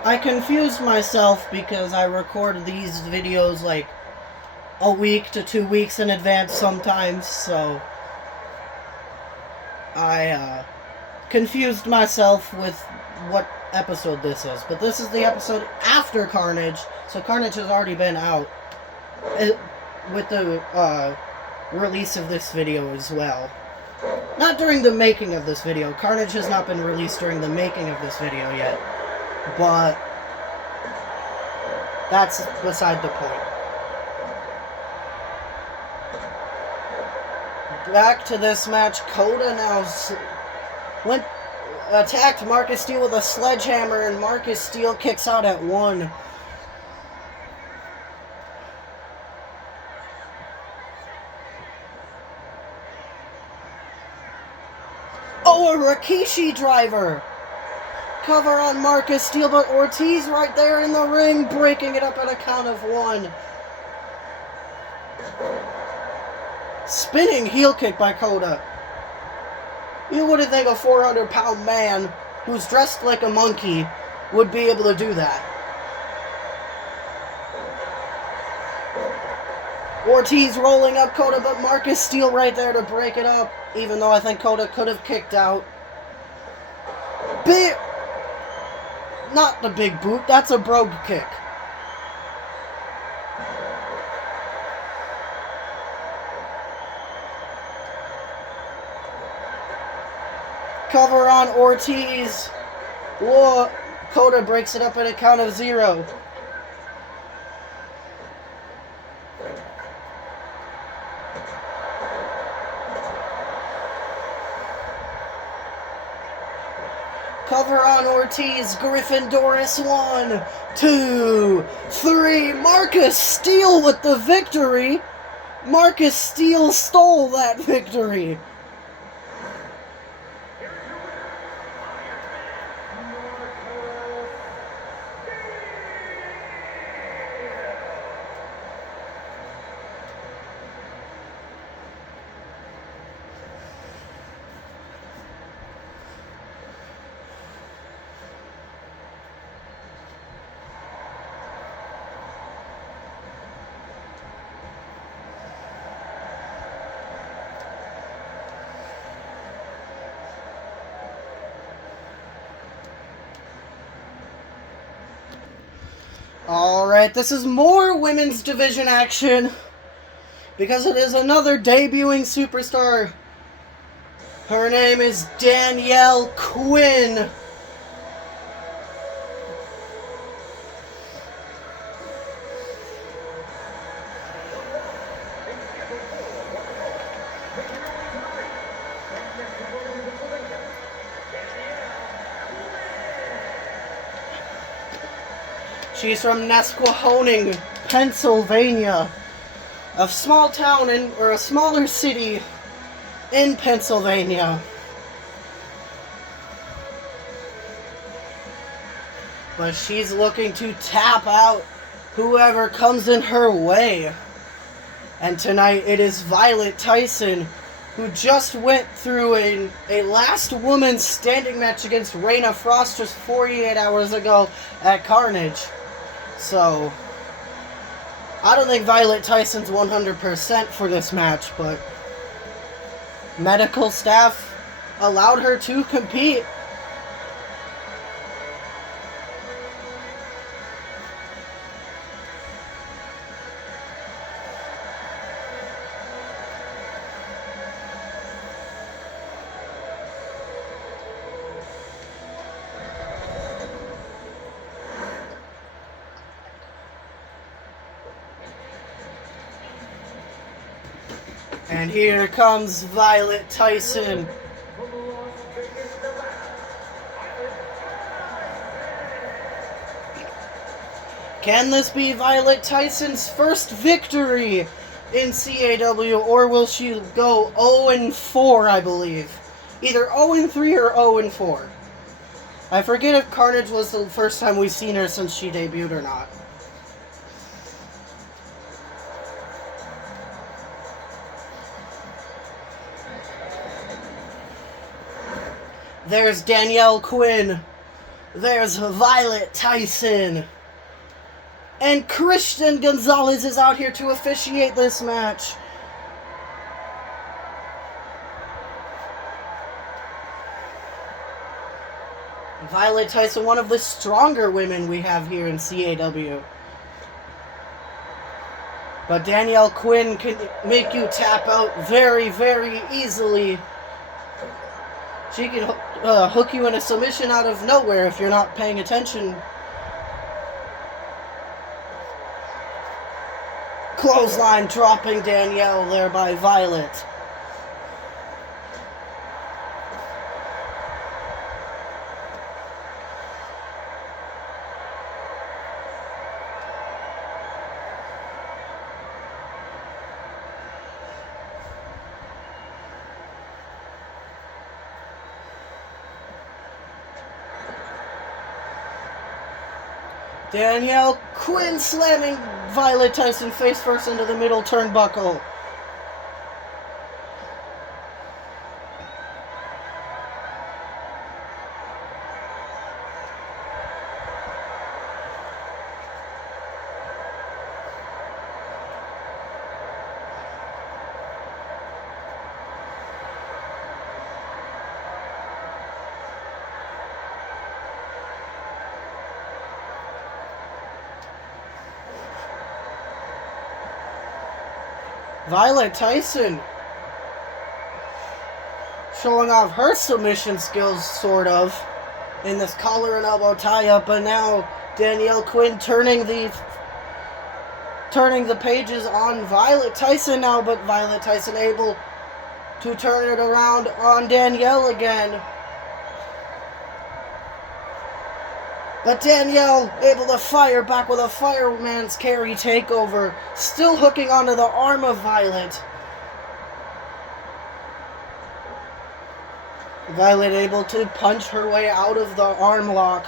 I confused myself because I record these videos like a week to 2 weeks in advance sometimes, so I confused myself with what episode this is, but this is the episode after Carnage, so Carnage has already been out with the release of this video as well. Not during the making of this video. Carnage has not been released during the making of this video yet, but that's beside the point. Back to this match. Coda now attacked Marcus Steel with a sledgehammer, and Marcus Steel kicks out at 1. Oh, a Rikishi driver! Cover on Marcus Steel, but Ortiz right there in the ring, breaking it up at a count of 1. Spinning heel kick by Coda. You wouldn't think a 400-pound man who's dressed like a monkey would be able to do that. Ortiz rolling up Coda, but Marcus Steel right there to break it up, even though I think Coda could have kicked out. Not the big boot, that's a brogue kick. Cover on Ortiz. Whoa. Coda breaks it up at a count of 0. Cover on Ortiz. Griffin Doris 1, 2, 3. Marcus Steel with the victory. Marcus Steel stole that victory. Alright, this is more women's division action, because it is another debuting superstar. Her name is Danielle Quinn. She's from Nesquehoning, Pennsylvania, a small town or a smaller city in Pennsylvania. But she's looking to tap out whoever comes in her way. And tonight it is Violet Tyson, who just went through a last woman standing match against Raina Frost just 48 hours ago at Carnage. So, I don't think Violet Tyson's 100% for this match, but medical staff allowed her to compete. And here comes Violet Tyson. Can this be Violet Tyson's first victory in CAW, or will she go 0-4, I believe? Either 0-3 or 0-4. I forget if Carnage was the first time we've seen her since she debuted or not. There's Danielle Quinn. There's Violet Tyson. And Christian Gonzalez is out here to officiate this match. Violet Tyson, one of the stronger women we have here in CAW. But Danielle Quinn can make you tap out very, very easily. She can hook you in a submission out of nowhere if you're not paying attention. Clothesline dropping Danielle there by Violet. Danielle Quinn slamming Violet Tyson face first into the middle turnbuckle. Violet Tyson showing off her submission skills, sort of, in this collar and elbow tie-up, but now Danielle Quinn turning the pages on Violet Tyson now, but Violet Tyson able to turn it around on Danielle again. But Danielle able to fire back with a fireman's carry takeover, still hooking onto the arm of Violet. Violet able to punch her way out of the arm lock.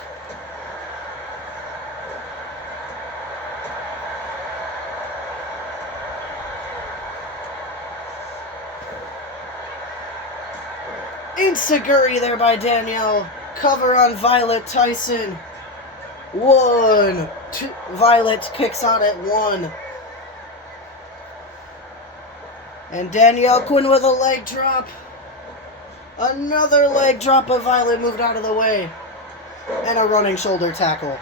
Enziguri there by Danielle. Cover on Violet Tyson. 1, 2. Violet kicks out at 1. And Danielle Quinn with a leg drop. Another leg drop, but Violet moved out of the way. And a running shoulder tackle.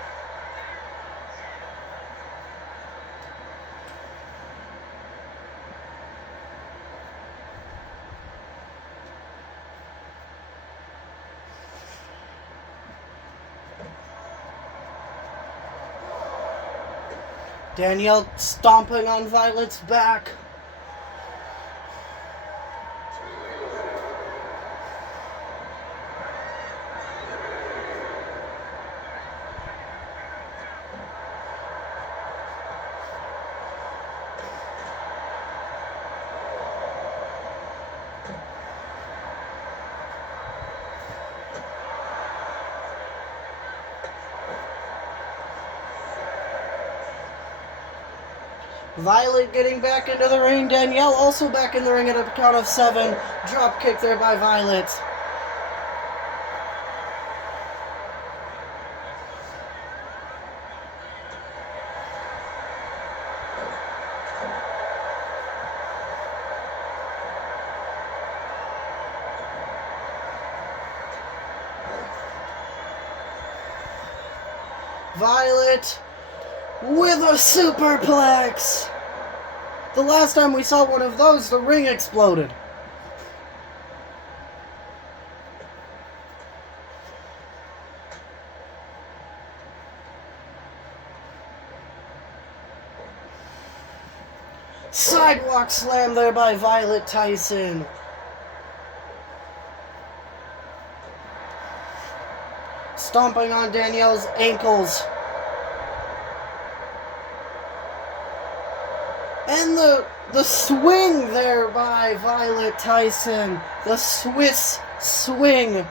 Danielle stomping on Violet's back. Violet getting back into the ring. Danielle also back in the ring at a count of 7. Drop kick there by Violet. Violet with a superplex. The last time we saw one of those, the ring exploded. Sidewalk slam there by Violet Tyson. Stomping on Danielle's ankles. And the swing there by Violet Tyson. The Swiss swing.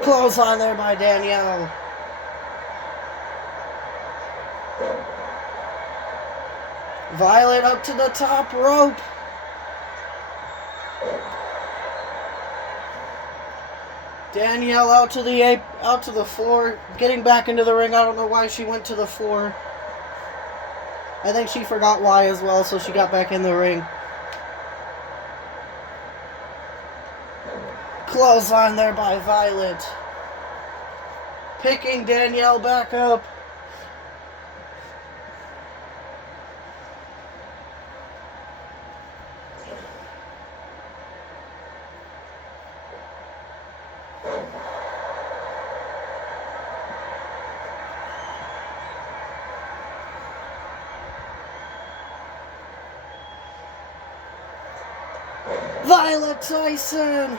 Clothesline there by Danielle. Violet up to the top rope. Danielle out to the floor, getting back into the ring. I don't know why she went to the floor. I think she forgot why as well, so she got back in the ring. Clothesline there by Violet. Picking Danielle back up. Violet Tyson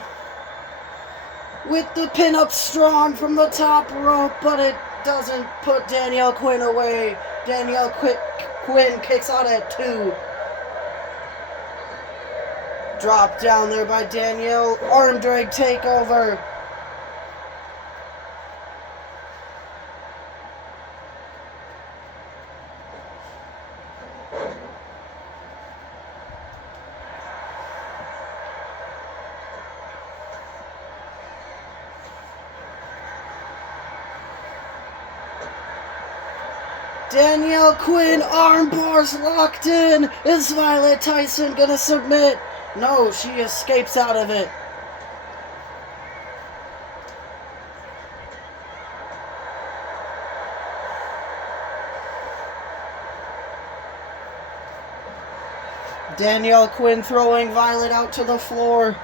with the pin up strong from the top rope, but it doesn't put Danielle Quinn away. Danielle Quinn kicks out at 2. Drop down there by Danielle. Arm drag takeover. Danielle Quinn, arm bars locked in. Is Violet Tyson gonna submit? No, she escapes out of it. Danielle Quinn throwing Violet out to the floor.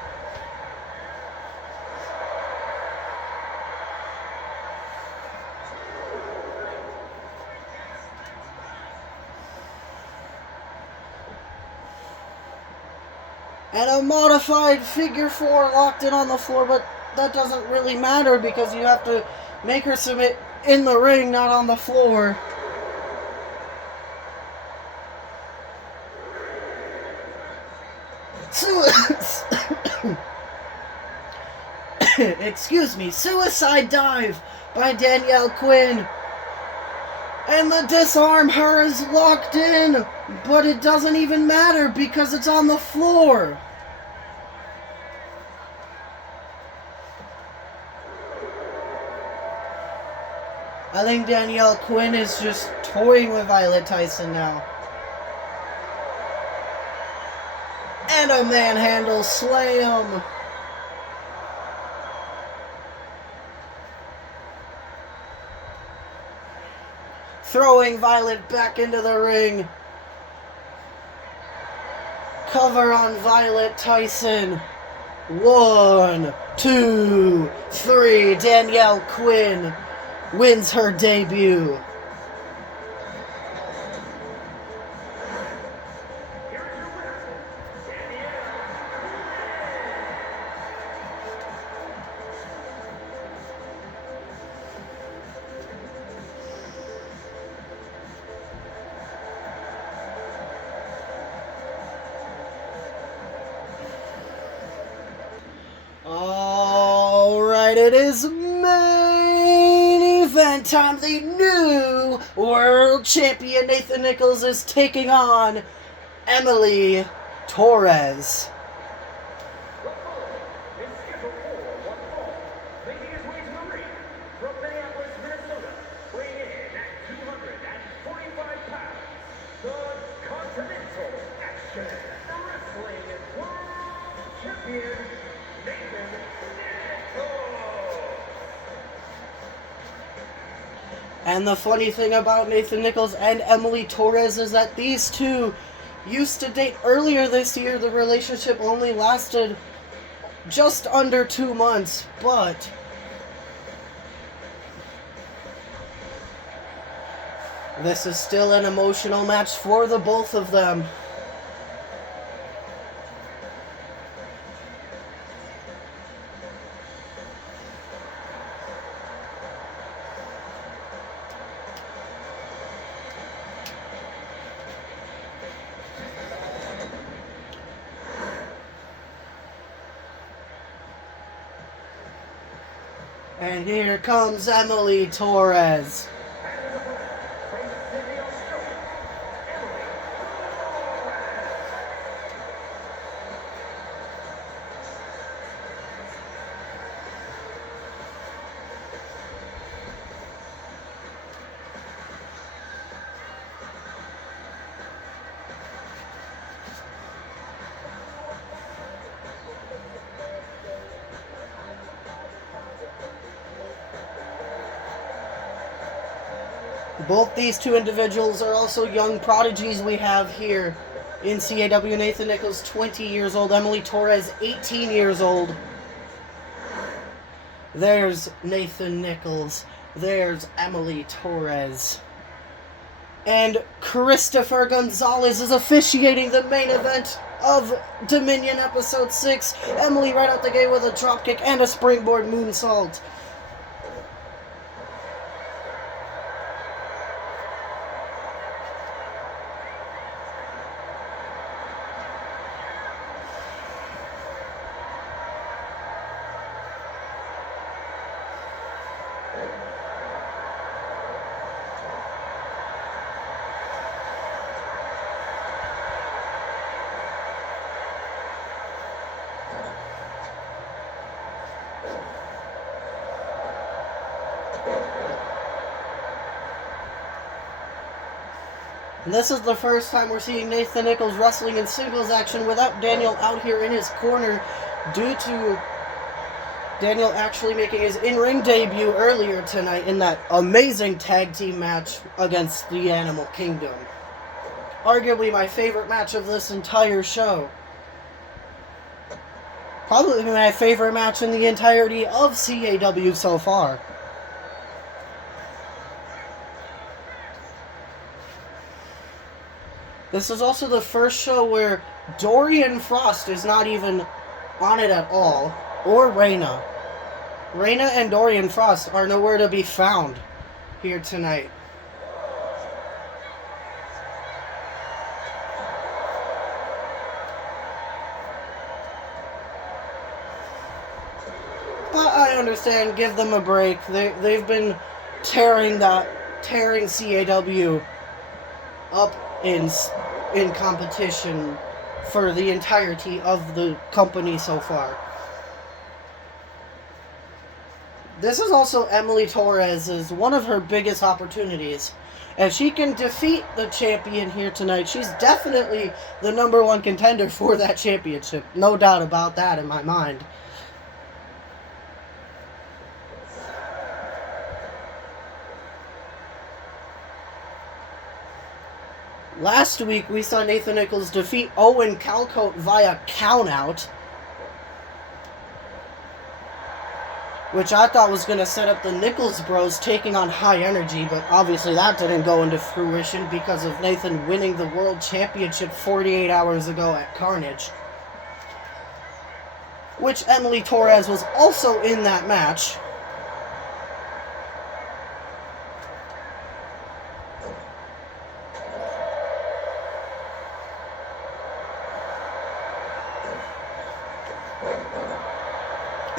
And a modified figure 4 locked in on the floor, but that doesn't really matter because you have to make her submit in the ring, not on the floor. Excuse me, suicide dive by Danielle Quinn. And the disarm her is locked in, but it doesn't even matter because it's on the floor. I think Danielle Quinn is just toying with Violet Tyson now. And a manhandle slam. Throwing Violet back into the ring. Cover on Violet Tyson. 1, 2, 3. Danielle Quinn wins her debut. Alright, it is main event time. The new world champion Nathan Nichols is taking on Emily Torres. And the funny thing about Nathan Nichols and Emily Torres is that these two used to date earlier this year. The relationship only lasted just under 2 months, but this is still an emotional match for the both of them. And here comes Emily Torres. Both these two individuals are also young prodigies we have here in CAW. Nathan Nichols, 20 years old. Emily Torres, 18 years old. There's Nathan Nichols. There's Emily Torres. And Christopher Gonzalez is officiating the main event of Dominion Episode 6. Emily right out the gate with a dropkick and a springboard moonsault. And this is the first time we're seeing Nathan Nichols wrestling in singles action without Daniel out here in his corner, due to Daniel actually making his in-ring debut earlier tonight in that amazing tag team match against the Animal Kingdom. Arguably my favorite match of this entire show. Probably my favorite match in the entirety of CAW so far. This is also the first show where Dorian Frost is not even on it at all, or Reyna. Reyna and Dorian Frost are nowhere to be found here tonight. But I understand, give them a break. They've been tearing CAW up in competition for the entirety of the company so far. This is also Emily Torres's one of her biggest opportunities. If she can defeat the champion here tonight, she's definitely the #1 contender for that championship. No doubt about that in my mind. Last week, we saw Nathan Nichols defeat Owen Calcote via countout, which I thought was going to set up the Nichols Bros taking on High Energy, but obviously that didn't go into fruition because of Nathan winning the World Championship 48 hours ago at Carnage, which Emily Torres was also in that match.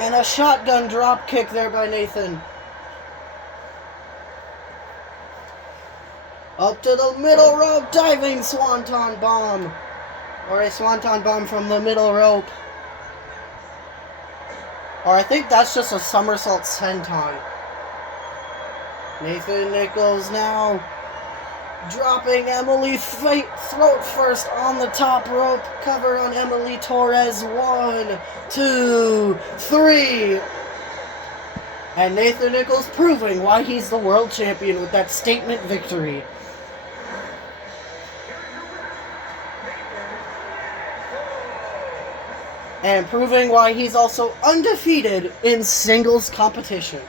And a shotgun drop kick there by Nathan. Up to the middle rope, diving swanton bomb. Or a swanton bomb from the middle rope. Or I think that's just a somersault senton. Nathan Nichols now dropping Emily's throat first on the top rope. Cover on Emily Torres. 1, 2, 3. And Nathan Nichols proving why he's the world champion with that statement victory. And proving why he's also undefeated in singles competition.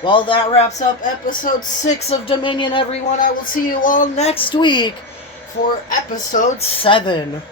Well, that wraps up episode 6 of Dominion, everyone. I will see you all next week for episode 7.